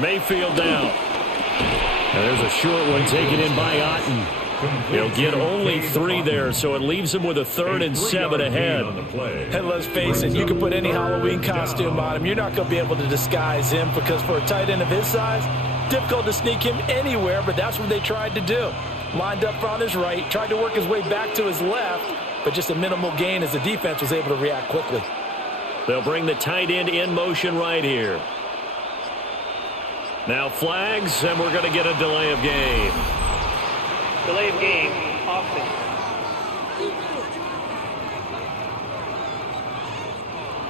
Mayfield down. And there's a short one taken in by Otten. He'll get only 3 there, so it leaves him with a 3rd and 7 ahead. And let's face it, you can put any Halloween costume on him. You're not going to be able to disguise him, because for a tight end of his size, difficult to sneak him anywhere, but that's what they tried to do. Lined up on his right, tried to work his way back to his left, but just a minimal gain as the defense was able to react quickly. They'll bring the tight end in motion right here. Now flags, and we're going to get a delay of game. Delay of game, offense.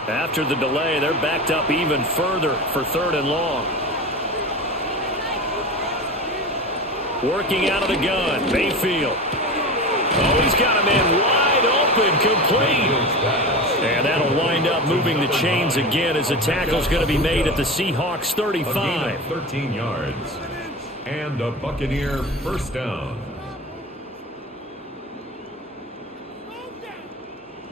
After the delay, they're backed up even further for 3rd and long. Working out of the gun, Mayfield. Oh, he's got a man wide open, complete. And that'll wind up moving the chains again as the tackle's going to be made at the Seahawks 35. A gain of 13 yards. And a Buccaneer first down.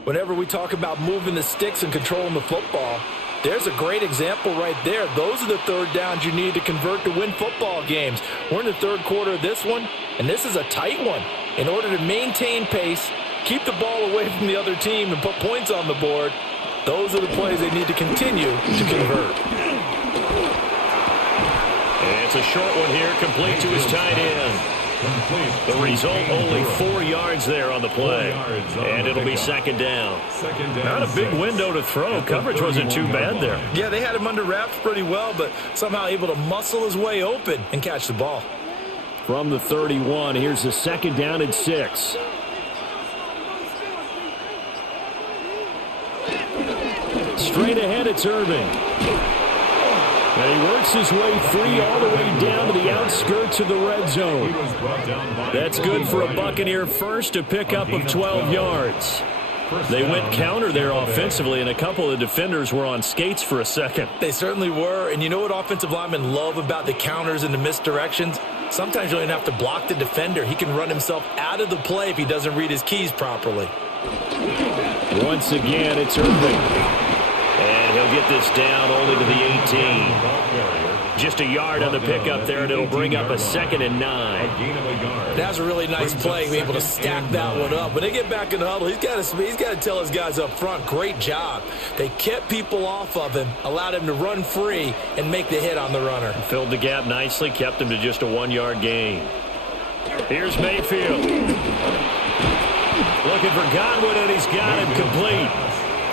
Whenever we talk about moving the sticks and controlling the football, there's a great example right there. Those are the 3rd downs you need to convert to win football games. We're in the 3rd quarter of this one, and this is a tight one. In order to maintain pace, keep the ball away from the other team, and put points on the board, those are the plays they need to continue to convert. And it's a short one here, complete to his tight end. The result, only 4 yards there on the play. And it'll be 2nd down. Not a big window to throw. Coverage wasn't too bad there. Yeah, they had him under wraps pretty well, but somehow able to muscle his way open and catch the ball. From the 31, here's the 2nd down and 6. Straight ahead, it's Irving. And he works his way free all the way down to the outskirts of the red zone. That's good for a Buccaneer first, to pick up of 12 yards. They went counter there offensively, and a couple of defenders were on skates for a second. They certainly were, and you know what offensive linemen love about the counters and the misdirections? Sometimes you don't even have to block the defender. He can run himself out of the play if he doesn't read his keys properly. Once again, it's Irving. And he'll get this down only to the 18. Just a yard on the pickup there, and it'll bring up a 2nd and 9. That's a really nice play, being able to stack that one up. When they get back in the huddle, he's got to tell his guys up front, great job. They kept people off of him, allowed him to run free and make the hit on the runner. Filled the gap nicely, kept him to just a 1-yard gain. Here's Mayfield. Looking for Godwin, and he's got him complete.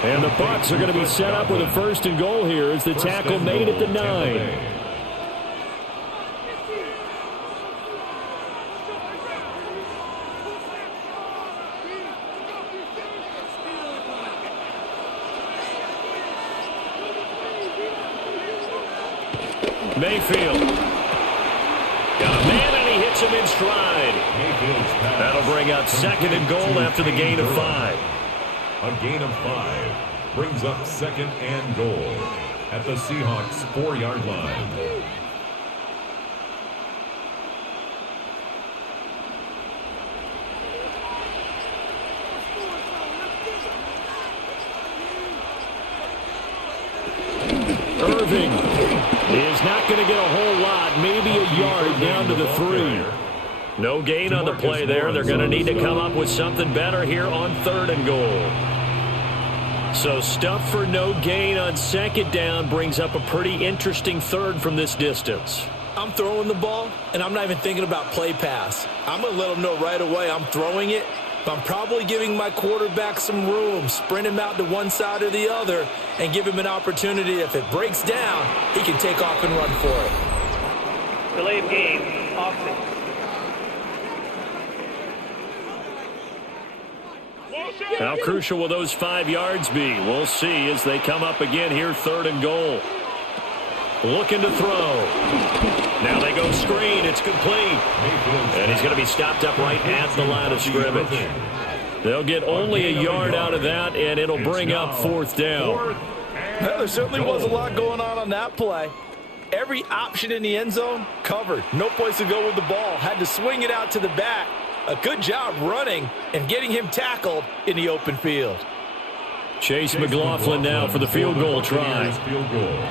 And the Bucs are going to be set up with a 1st and goal here as the tackle made at the 9. Mayfield. Got a man, and he hits him in stride. That'll bring up 2nd and goal after the gain of 5. A gain of 5 brings up 2nd and goal at the Seahawks 4-yard line. Irving is not going to get a whole lot, maybe a yard down to the 3. No gain on the play there. They're going to need to come up with something better here on 3rd and goal. So stuff for no gain on 2nd down brings up a pretty interesting 3rd from this distance. I'm throwing the ball, and I'm not even thinking about play pass. I'm going to let them know right away I'm throwing it, but I'm probably giving my quarterback some room, sprint him out to one side or the other, and give him an opportunity. If it breaks down, he can take off and run for it. Delay of game, offense. How crucial will those 5 yards be? We'll see as they come up again here, 3rd and goal. Looking to throw. Now they go screen. It's complete. And he's going to be stopped up right at the line of scrimmage. They'll get only a yard out of that, and it'll bring up 4th down. Well, there certainly was a lot going on that play. Every option in the end zone covered. No place to go with the ball. Had to swing it out to the back. A good job running and getting him tackled in the open field. Chase McLaughlin now for the field goal try.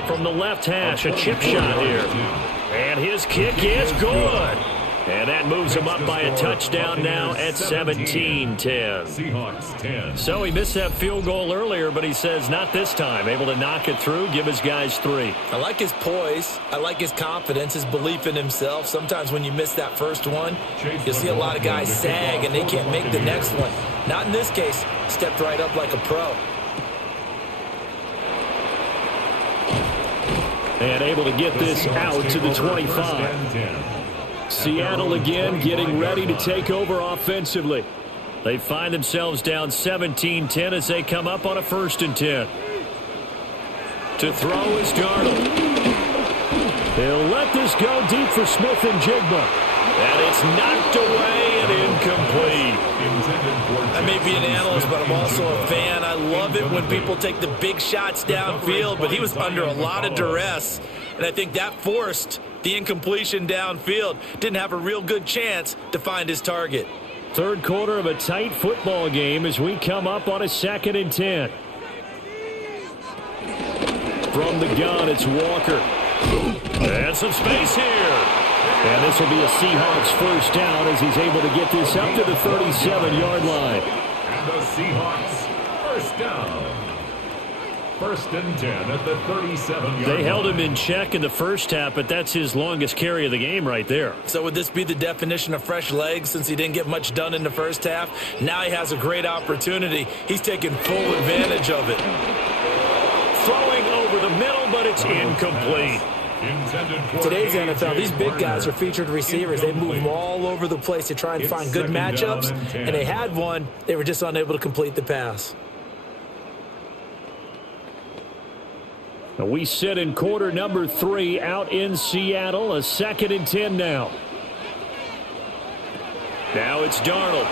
From the left hash, a chip shot here. And his kick is good. And that moves him up by a touchdown now at 17-10. Seahawks 10. So he missed that field goal earlier, but he says not this time. Able to knock it through, give his guys 3. I like his poise. I like his confidence, his belief in himself. Sometimes when you miss that first one, you'll see a lot of guys sag and they can't make the next one. Not in this case. Stepped right up like a pro. And able to get this out to the 25. Seattle again getting ready to take over offensively. They find themselves down 17-10 as they come up on a 1st and 10. To throw is Darnold. He'll let this go deep for Smith and Jigba. And it's knocked away and incomplete. I may be an analyst, but I'm also a fan. I love it when people take the big shots downfield, but he was under a lot of duress, and I think that forced the incompletion downfield. Didn't have a real good chance to find his target. Third quarter of a tight football game as we come up on a 2nd and 10. From the gun, it's Walker. And some space here. And this will be a Seahawks 1st down as he's able to get this up to the 37-yard line. And the Seahawks 1st down. 1st and 10 at the 37-yard line. They held him in check in the first half, but that's his longest carry of the game right there. So would this be the definition of fresh legs since he didn't get much done in the first half? Now he has a great opportunity. He's taking full advantage of it. Throwing over the middle, but it's incomplete. Today's NFL, these big guys are featured receivers. They move all over the place to try and find good matchups, and they had one. They were just unable to complete the pass. Now we sit in quarter number 3 out in Seattle, a 2nd and 10 now. Now it's Darnold.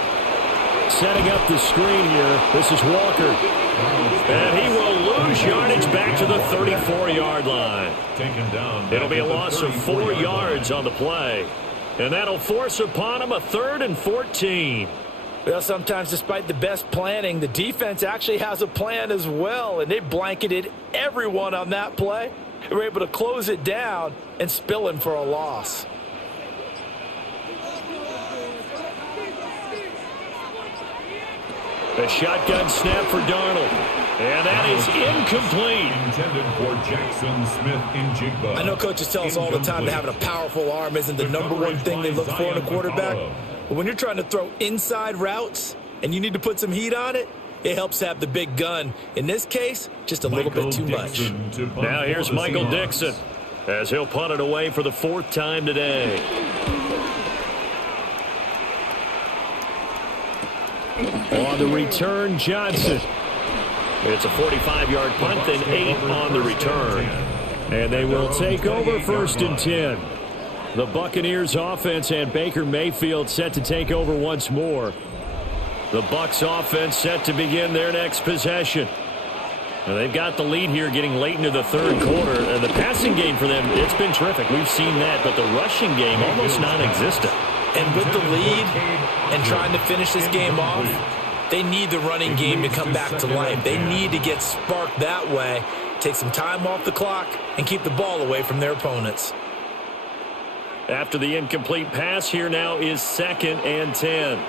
Setting up the screen here. This is Walker. And he will lose yardage back to the 34-yard line. It'll be a loss of 4 yards on the play. And that'll force upon him a 3rd and 14. Well, sometimes despite the best planning, the defense actually has a plan as well, and they blanketed everyone on that play. They were able to close it down and spill him for a loss. A shotgun snap for Darnold. And that is incomplete. Intended for Jackson Smith-Njigba. I know coaches tell us all the time that having a powerful arm isn't the #1 thing they look for in a quarterback. But when you're trying to throw inside routes and you need to put some heat on it, it helps have the big gun. In this case, just a little bit too much. Now here's Michael Dixon as he'll punt it away for the 4th time today. On the return, Johnson. It's a 45-yard punt, then 8 on the return. And they will take over 1st and 10. The Buccaneers offense and Baker Mayfield set to take over once more. The Bucs offense set to begin their next possession. Now they've got the lead here getting late into the 3rd quarter. And the passing game for them, it's been terrific. We've seen that, but the rushing game almost non-existent. And with the lead and trying to finish this game off, they need the running game to come back to life. They need to get sparked that way, take some time off the clock, and keep the ball away from their opponents. After the incomplete pass, here now is 2nd and 10.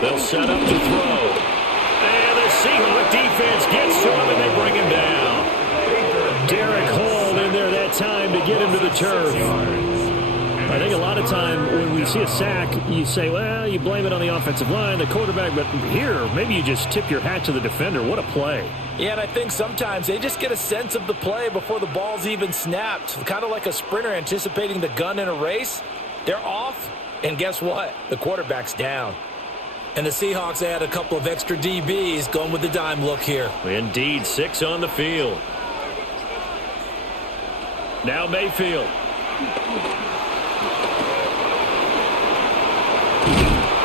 They'll set up to throw. And the Seahawks defense gets to him, and they bring him down. Derek Hall in there that time to get him to the turf. I think a lot of time when we see a sack, you say, well, you blame it on the offensive line, the quarterback, but here, maybe you just tip your hat to the defender. What a play. Yeah, and I think sometimes they just get a sense of the play before the ball's even snapped. Kind of like a sprinter anticipating the gun in a race. They're off, and guess what? The quarterback's down. And the Seahawks add a couple of extra DBs going with the dime look here. Indeed, 6 on the field. Now Mayfield.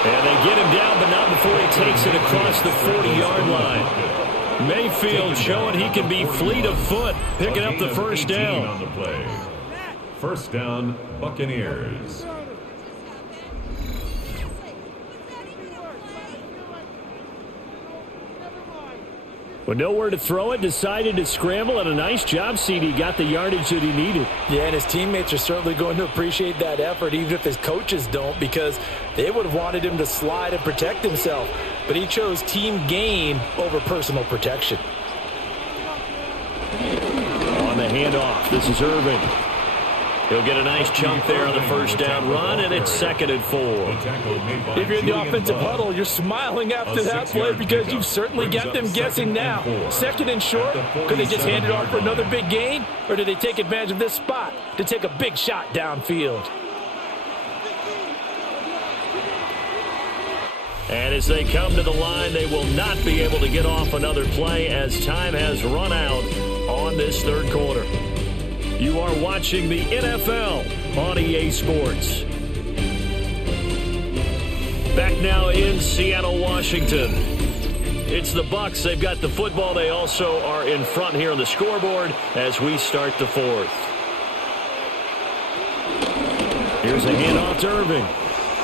And they get him down, but not before he takes it across the 40-yard line. Mayfield showing he can be fleet of foot, picking up the 1st down. On the play. 1st down, Buccaneers. With nowhere to throw it, decided to scramble, and a nice job, CD. Got the yardage that he needed. Yeah, and his teammates are certainly going to appreciate that effort, even if his coaches don't, because they would have wanted him to slide and protect himself. But he chose team gain over personal protection. On the handoff, this is Irvin. He'll get a nice chunk there on the first down run, and it's 2nd and 4. If you're in the offensive huddle, you're smiling after that play because you've certainly got them guessing now. 2nd and short, could they just hand it off for another big gain? Or do they take advantage of this spot to take a big shot downfield? And as they come to the line, they will not be able to get off another play as time has run out on this third quarter. You are watching the NFL on EA Sports. Back now in Seattle, Washington. It's the Bucs. They've got the football. They also are in front here on the scoreboard as we start the fourth. Here's a handoff to Irving.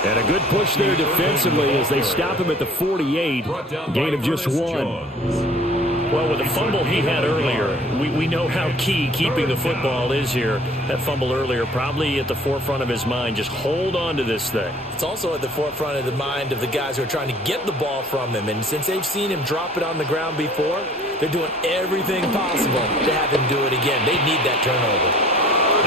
And a good push there defensively as they stop him at the 48. Gain of just 1. Well, with the fumble he had earlier, we know how key keeping the football is here. That fumble earlier probably at the forefront of his mind. Just hold on to this thing. It's also at the forefront of the mind of the guys who are trying to get the ball from him. And since they've seen him drop it on the ground before, they're doing everything possible to have him do it again. They need that turnover.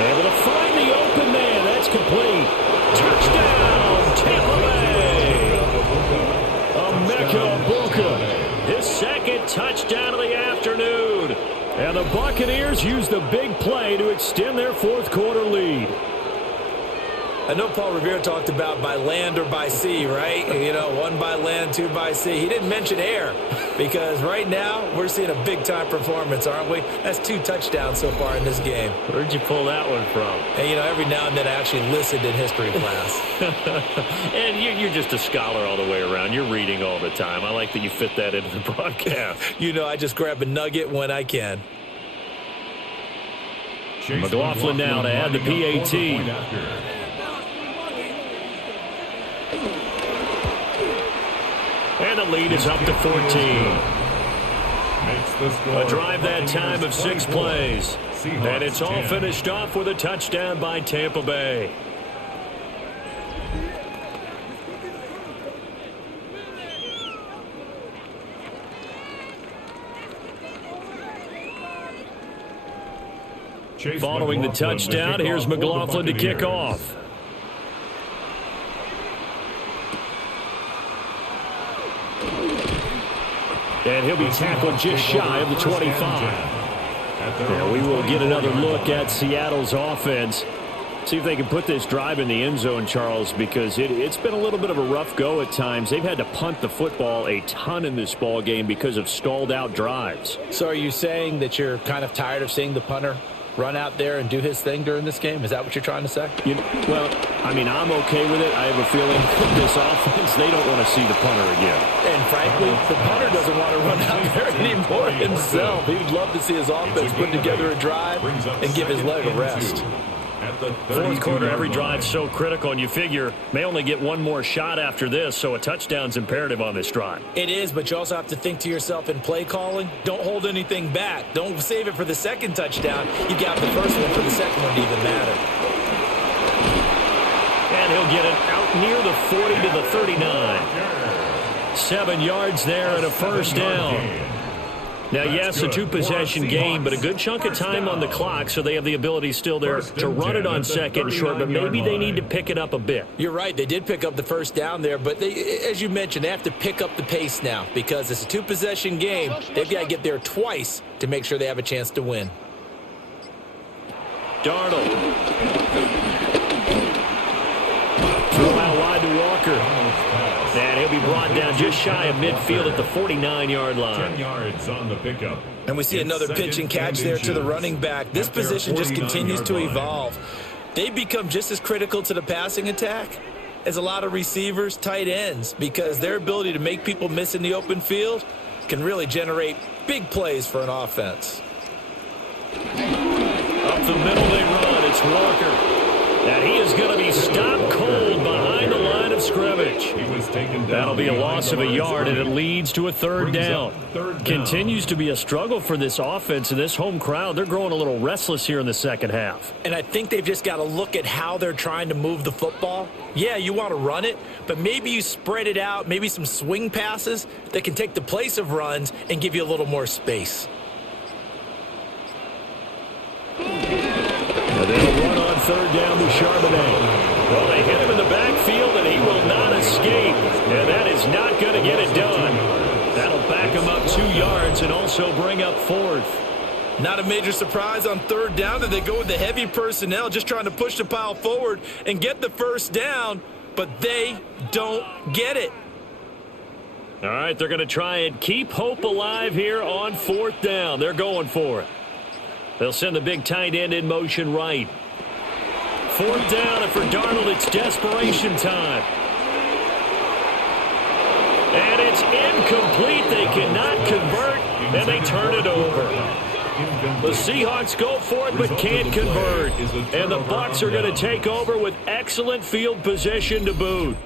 Able to find the open man. That's complete. Touchdown, Tampa Bay. Emeka Egbuka. His second touchdown of the afternoon. And the Buccaneers use the big play to extend their fourth quarter lead. I know Paul Revere talked about by land or by sea, right? You know, 1 by land, 2 by sea. He didn't mention air because right now we're seeing a big-time performance, aren't we? That's 2 touchdowns so far in this game. Where'd you pull that one from? And, you know, every now and then I actually listened in history class. And you're just a scholar all the way around. You're reading all the time. I like that you fit that into the broadcast. You know, I just grab a nugget when I can. McLaughlin now to add the PAT. And the lead is up to 14. A drive that time of 6 plays. And it's all finished off with a touchdown by Tampa Bay. Following the touchdown, here's McLaughlin to kick off. And he'll be tackled just shy of the 25. Yeah, we will get another look at Seattle's offense. See if they can put this drive in the end zone, Charles, because it's been a little bit of a rough go at times. They've had to punt the football a ton in this ball game because of stalled out drives. So are you saying that you're kind of tired of seeing the punter run out there and do his thing during this game? Is that what you're trying to say? Well, I mean, I'm okay with it. I have a feeling this offense, they don't want to see the punter again. And frankly, the punter doesn't want to run out there anymore himself. He would love to see his offense put together a drive and give his leg a rest. Fourth quarter, every drive's so critical, and you figure may only get one more shot after this, so a touchdown's imperative on this drive. It is, but you also have to think to yourself in play calling, don't hold anything back. Don't save it for the second touchdown. You got the first one for the second one to even matter. And he'll get it out near the 40 to the 39. 7 yards there and a first down. Now, yes, a 2-possession game, but a good chunk of time on the clock, so they have the ability still there to run it on second and short, but maybe they need to pick it up a bit. You're right. They did pick up the first down there, but they, as you mentioned, they have to pick up the pace now because it's a 2-possession game. They've got to get there twice to make sure they have a chance to win. Darnold. Throw out wide to Walker. And he'll be brought down just shy of midfield at the 49-yard line. 10 yards on the pickup. And we see another pitch and catch there to the running back. This position just continues to evolve. They become just as critical to the passing attack as a lot of receivers, tight ends, because their ability to make people miss in the open field can really generate big plays for an offense. Up the middle they run. It's Walker. And he is going to be stopped cold behind the line of scrimmage. That'll be a loss of a yard, and it leads to a third down. Continues to be a struggle for this offense and this home crowd. They're growing a little restless here in the second half. And I think they've just got to look at how they're trying to move the football. Yeah, you want to run it, but maybe you spread it out, maybe some swing passes that can take the place of runs and give you a little more space. And they'll run on third down to Charbonnet. Well, they hit him in the backfield, and he will not escape. And that is not going to get it done. That'll back him up 2 yards and also bring up 4th. Not a major surprise on third down that they go with the heavy personnel, just trying to push the pile forward and get the first down, but they don't get it. All right, they're going to try and keep hope alive here on 4th down. They're going for it. They'll send the big tight end in motion right. 4th down, and for Darnold, it's desperation time. And it's incomplete. They cannot convert, and they turn it over. The Seahawks go for it, but can't convert. And the Bucs are going to take over with excellent field position to boot.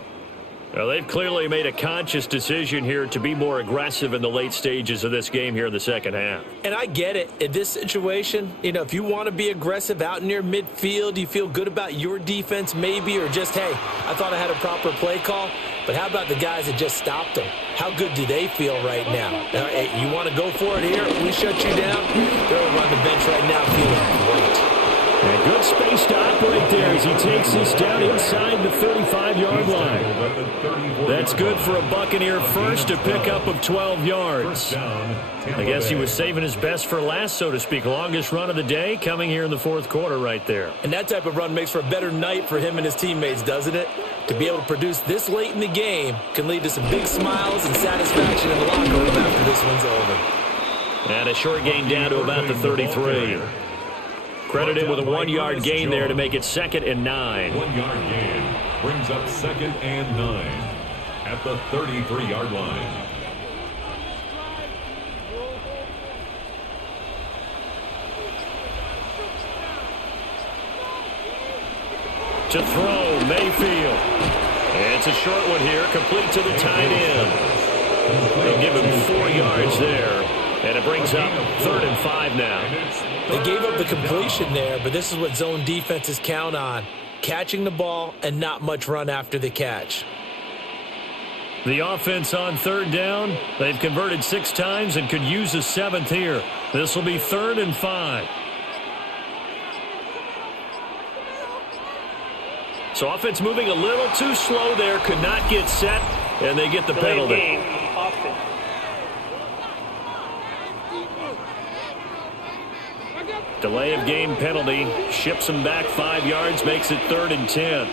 Well, they've clearly made a conscious decision here to be more aggressive in the late stages of this game here in the second half. And I get it. In this situation, if you want to be aggressive out near midfield, you feel good about your defense maybe, or just, hey, I thought I had a proper play call. But how about the guys that just stopped them? How good do they feel right now? Hey, you want to go for it here? We shut you down? They're on the bench right now feeling great. And good space to operate there as he takes this down inside the 35-yard line. That's good for a Buccaneer first, to pick up of 12 yards. I guess he was saving his best for last, so to speak. Longest run of the day coming here in the 4th quarter right there. And that type of run makes for a better night for him and his teammates, doesn't it? To be able to produce this late in the game can lead to some big smiles and satisfaction in the locker room after this one's over. And a short gain down to about the 33. Credited with a 1-yard gain there to make it 2nd and 9. 1-yard gain brings up 2nd and 9 at the 33-yard line. To throw, Mayfield. It's a short one here, complete to the tight end. They'll give him 4 yards there, and it brings up 3rd and 5 now. They gave up the completion there, but this is what zone defenses count on. Catching the ball and not much run after the catch. The offense on 3rd down, they've converted 6 times and could use a 7th here. This will be 3rd and 5. So offense moving a little too slow there, could not get set, and they get the penalty. Game, offense. Delay of game penalty, ships him back 5 yards, makes it 3rd and 10.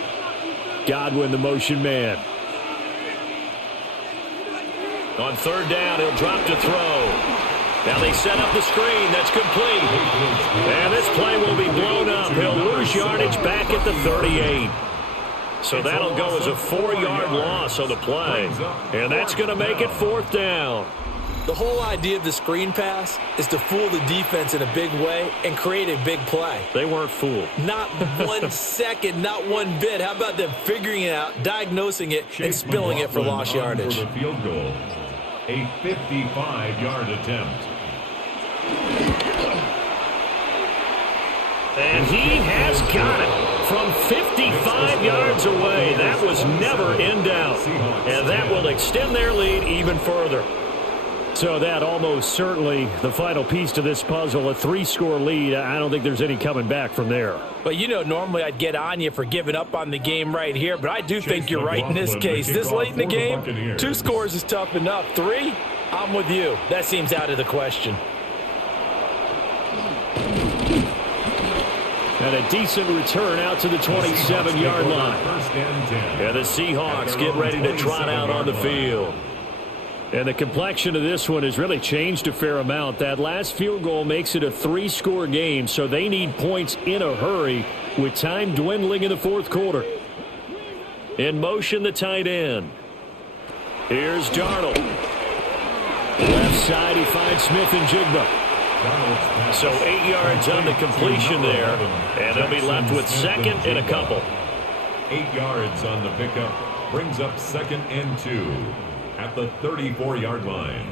Godwin, the motion man. On 3rd down, he'll drop to throw. Now they set up the screen. That's complete. And this play will be blown up. He'll lose yardage back at the 38. So that'll go as a 4-yard loss on the play. And that's going to make it 4th down. The whole idea of the screen pass is to fool the defense in a big way and create a big play. They weren't fooled. Not 1 second, not one bit. How about them figuring it out, diagnosing it, and spilling it for lost yardage? For the field goal, a 55-yard attempt. And he has got it from 55 yards away. That was never in doubt. And that will extend their lead even further. So that almost certainly the final piece to this puzzle, a 3-score lead. I don't think there's any coming back from there. But, normally I'd get on you for giving up on the game right here, but I do think you're right in this case. This late in the game, 2 scores is tough enough. 3, I'm with you. That seems out of the question. And a decent return out to the 27-yard line. And the Seahawks get ready to trot out on the field. And the complexion of this one has really changed a fair amount. That last field goal makes it a 3-score game, so they need points in a hurry with time dwindling in the 4th quarter. In motion, the tight end. Here's Darnold. Left side, he finds Smith and Jigba. So 8 yards on the completion there, and they'll be left with 2nd and a couple. 8 yards on the pickup brings up 2nd and 2. At the 34-yard line.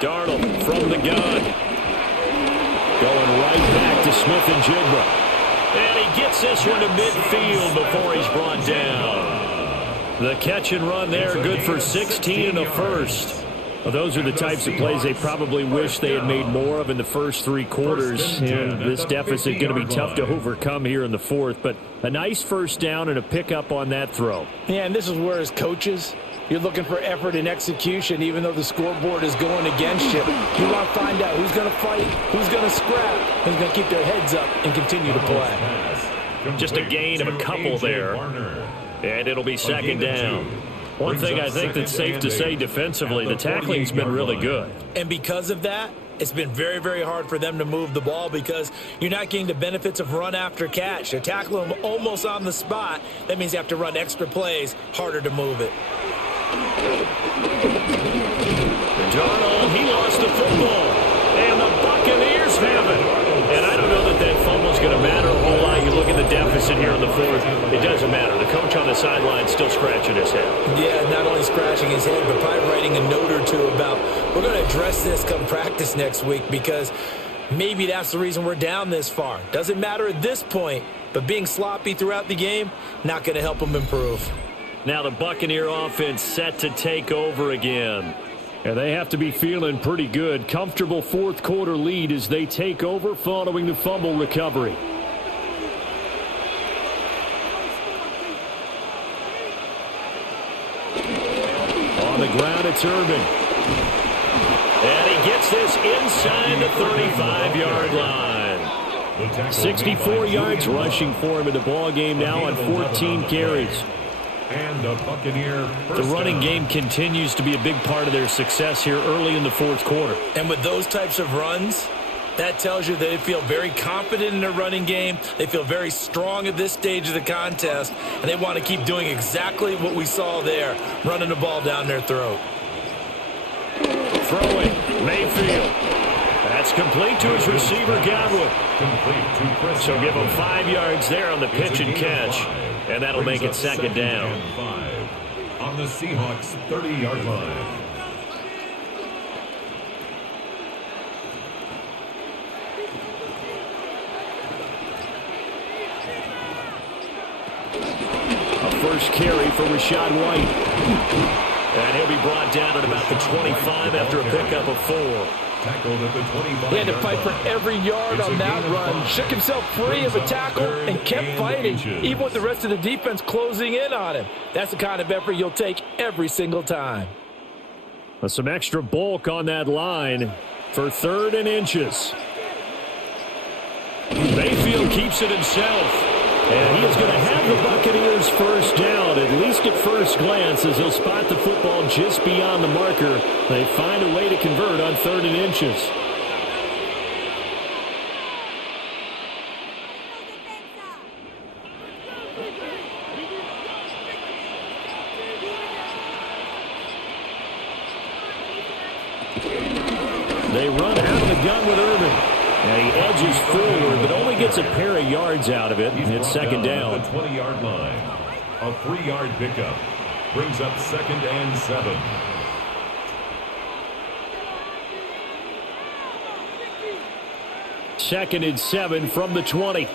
Darnold from the gun. Going right back to Smith and Jigba. And he gets this one to midfield before he's brought down. The catch and run there, good for 16 in the first. Well, those are the types of plays they probably wish they had made more of in the first three quarters. And this deficit going to be tough to overcome here in the fourth. But a nice first down and a pickup on that throw. Yeah, and this is where as coaches, you're looking for effort and execution, even though the scoreboard is going against you. You want to find out who's going to fight, who's going to scrap, who's going to keep their heads up and continue to play. Just a gain of a couple there. And it'll be second down. One thing I think that's safe to say defensively, the tackling's been really good. And because of that, it's been very, very hard for them to move the ball because you're not getting the benefits of run after catch. They're tackling them almost on the spot. That means you have to run extra plays, harder to move it. Darnold, he lost the football. And the Buccaneers have it. And I don't know that that fumble's going to matter a whole lot. You look at the deficit here in the fourth. It doesn't matter. The coach on the sideline still scratching his head. Yeah, not only scratching his head, but probably writing a note or two about, we're going to address this come practice next week because maybe that's the reason we're down this far. Doesn't matter at this point, but being sloppy throughout the game, not going to help them improve. Now the Buccaneer offense set to take over again. And they have to be feeling pretty good. Comfortable fourth quarter lead as they take over following the fumble recovery. On the ground, it's Urban. And he gets this inside the 35-yard line. 64 yards rushing for him in the ball game now on 14 carries. And the Buccaneer The running game continues to be a big part of their success here early in the fourth quarter. And with those types of runs, that tells you that they feel very confident in their running game. They feel very strong at this stage of the contest, and they want to keep doing exactly what we saw there, running the ball down their throat. Throwing, Mayfield. That's complete to his receiver, Godwin. So give him 5 yards there on the pitch and catch. And that'll make it second down. On the Seahawks 30-yard line. A first carry for Rashad White. And he'll be brought down at about the 25 after a pickup of 4. Tackled at the 25. He had to fight for every yard on that run. Shook himself free of a tackle and kept fighting, even with the rest of the defense closing in on him. That's the kind of effort you'll take every single time. Some extra bulk on that line for 3rd and inches. Mayfield keeps it himself. And he is going to have the Buccaneers first down, at least at first glance, as he'll spot the football just beyond the marker. They find a way to convert on 3rd and inches. They run out of the gun with Urban. And he edges forward, but only gets a pair of yards out of it. And it's second down. The 20-yard line. A 3-yard pickup. Brings up 2nd and 7. Second and 7 from the 20.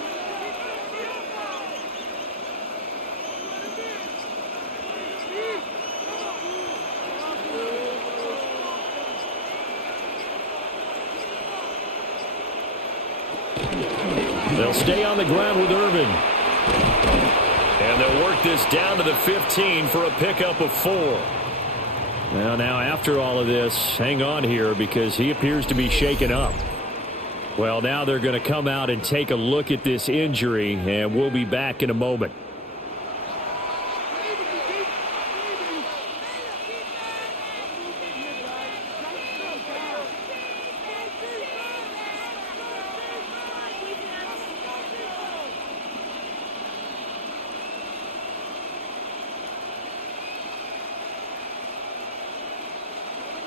They'll stay on the ground with Urban. And they'll work this down to the 15 for a pickup of 4. Now after all of this, hang on here because he appears to be shaken up. Well, now they're going to come out and take a look at this injury, and we'll be back in a moment.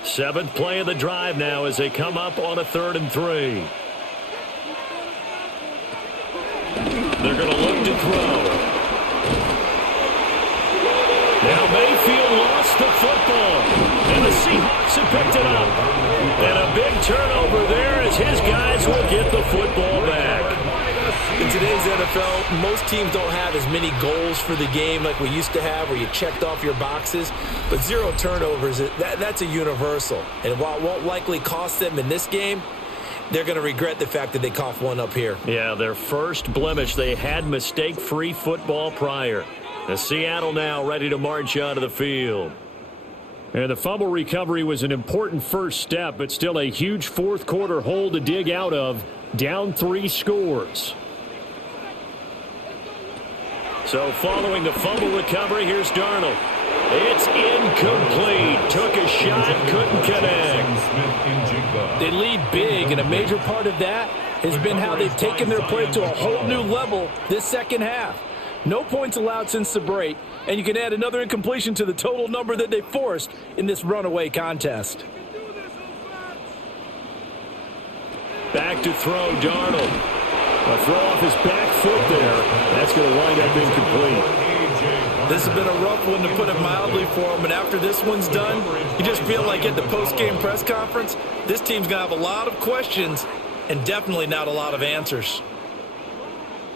Seventh play of the drive now as they come up on a 3rd and 3. They're going to look to throw. Now Mayfield lost the football. And the Seahawks have picked it up. And a big turnover there as his guys will get the football back. It's today's NFL, most teams don't have as many goals for the game like we used to have where you checked off your boxes. But 0 turnovers, that's a universal. And while it won't likely cost them in this game, they're going to regret the fact that they coughed one up here. Yeah, their first blemish. They had mistake-free football prior. The Seattle now ready to march out of the field. And the fumble recovery was an important first step, but still a huge fourth-quarter hole to dig out of. Down 3 scores. So following the fumble recovery, here's Darnold. It's incomplete. Took a shot, couldn't connect. They lead big, and a major part of that has been how they've taken their play to a whole new level this second half. No points allowed since the break, and you can add another incompletion to the total number that they forced in this runaway contest. Back to throw, Darnold. A throw off his back foot there. That's going to wind up incomplete. This has been a rough one, to put it mildly, for him. And after this one's done, you just feel like at the post-game press conference, this team's going to have a lot of questions and definitely not a lot of answers.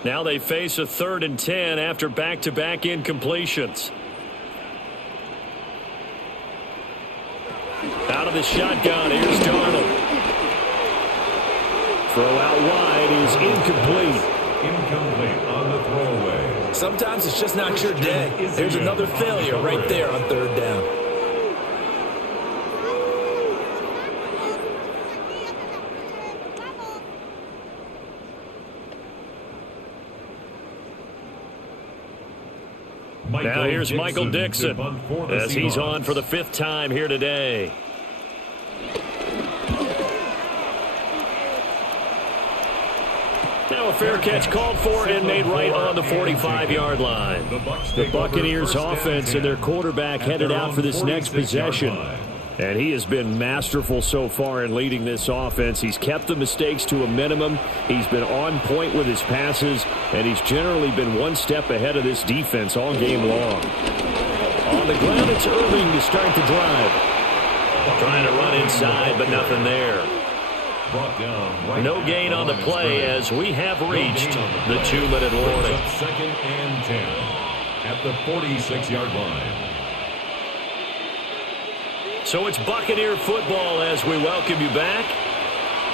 Now they face a 3rd and 10 after back-to-back incompletions. Out of the shotgun, here's Darnold. Throw out wide is incomplete. Incomplete on the throwaway. Sometimes it's just not your day. There's another failure right there on 3rd down. Now here's Michael Dixon as he's on for the 5th time here today. Now a fair catch called for and made right on the 45-yard line. The Buccaneers offense and their quarterback headed out for this next possession. And he has been masterful so far in leading this offense. He's kept the mistakes to a minimum. He's been on point with his passes, and he's generally been one step ahead of this defense all game long. On the ground, it's Irving to start the drive. Trying to run inside, but nothing there. No gain on the play as we have reached the 2-minute warning. 2nd and 10 at the 46-yard line. So it's Buccaneer football as we welcome you back.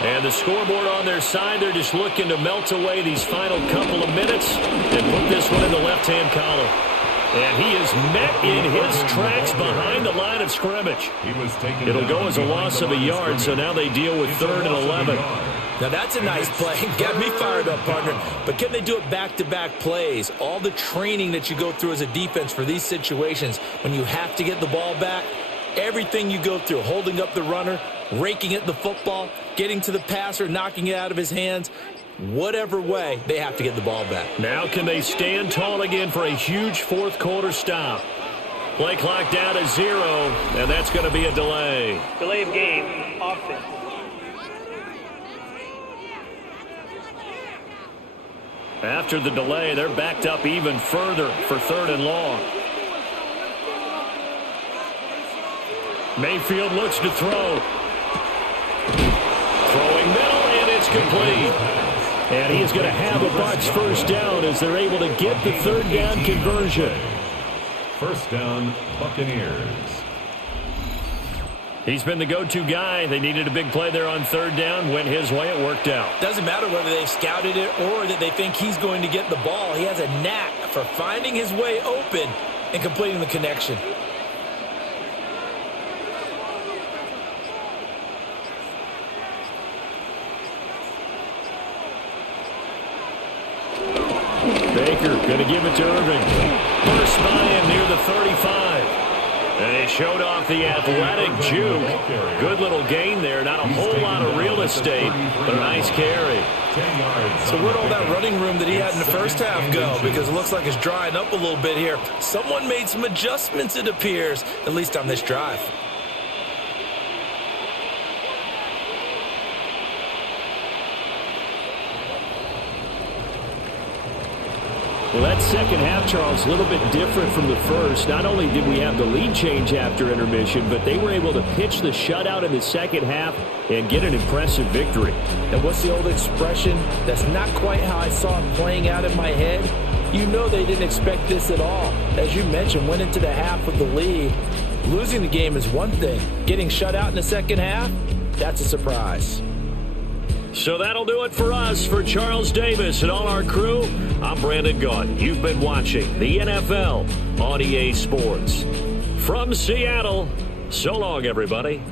And the scoreboard on their side, they're just looking to melt away these final couple of minutes and put this one in the left-hand column. And he is met in his tracks behind the line of scrimmage. It'll go as a loss of a yard, so now they deal with 3rd and 11. Now that's a nice play. Got me fired up, partner. But can they do it back-to-back plays? All the training that you go through as a defense for these situations, when you have to get the ball back, everything you go through, holding up the runner, raking at the football, getting to the passer, knocking it out of his hands, whatever way, they have to get the ball back. Now can they stand tall again for a huge fourth-quarter stop? Play clock down to 0, and that's going to be a delay. Delay of game, offense. After the delay, they're backed up even further for 3rd and long. Mayfield looks to throw. Throwing middle, and it's complete. And he is going to have a Bucs first down as they're able to get the 3rd down conversion. First down, Buccaneers. He's been the go-to guy. They needed a big play there on 3rd down. Went his way. It worked out. Doesn't matter whether they've scouted it or that they think he's going to get the ball. He has a knack for finding his way open and completing the connection. Baker going to give it to Irving. Burst by him near the 35. And he showed off the athletic juke. Good little gain there. Not a whole lot of real estate, but a nice carry. So where'd all that running room that he had in the first half go? Because it looks like it's drying up a little bit here. Someone made some adjustments, it appears, at least on this drive. Well, that second half, Charles, a little bit different from the first. Not only did we have the lead change after intermission, but they were able to pitch the shutout in the second half and get an impressive victory. And what's the old expression? That's not quite how I saw it playing out in my head. You know they didn't expect this at all. As you mentioned, went into the half with the lead. Losing the game is one thing. Getting shut out in the second half, that's a surprise. So that'll do it for us. For Charles Davis and all our crew, I'm Brandon Gaudin. You've been watching the NFL on EA Sports. From Seattle, so long, everybody.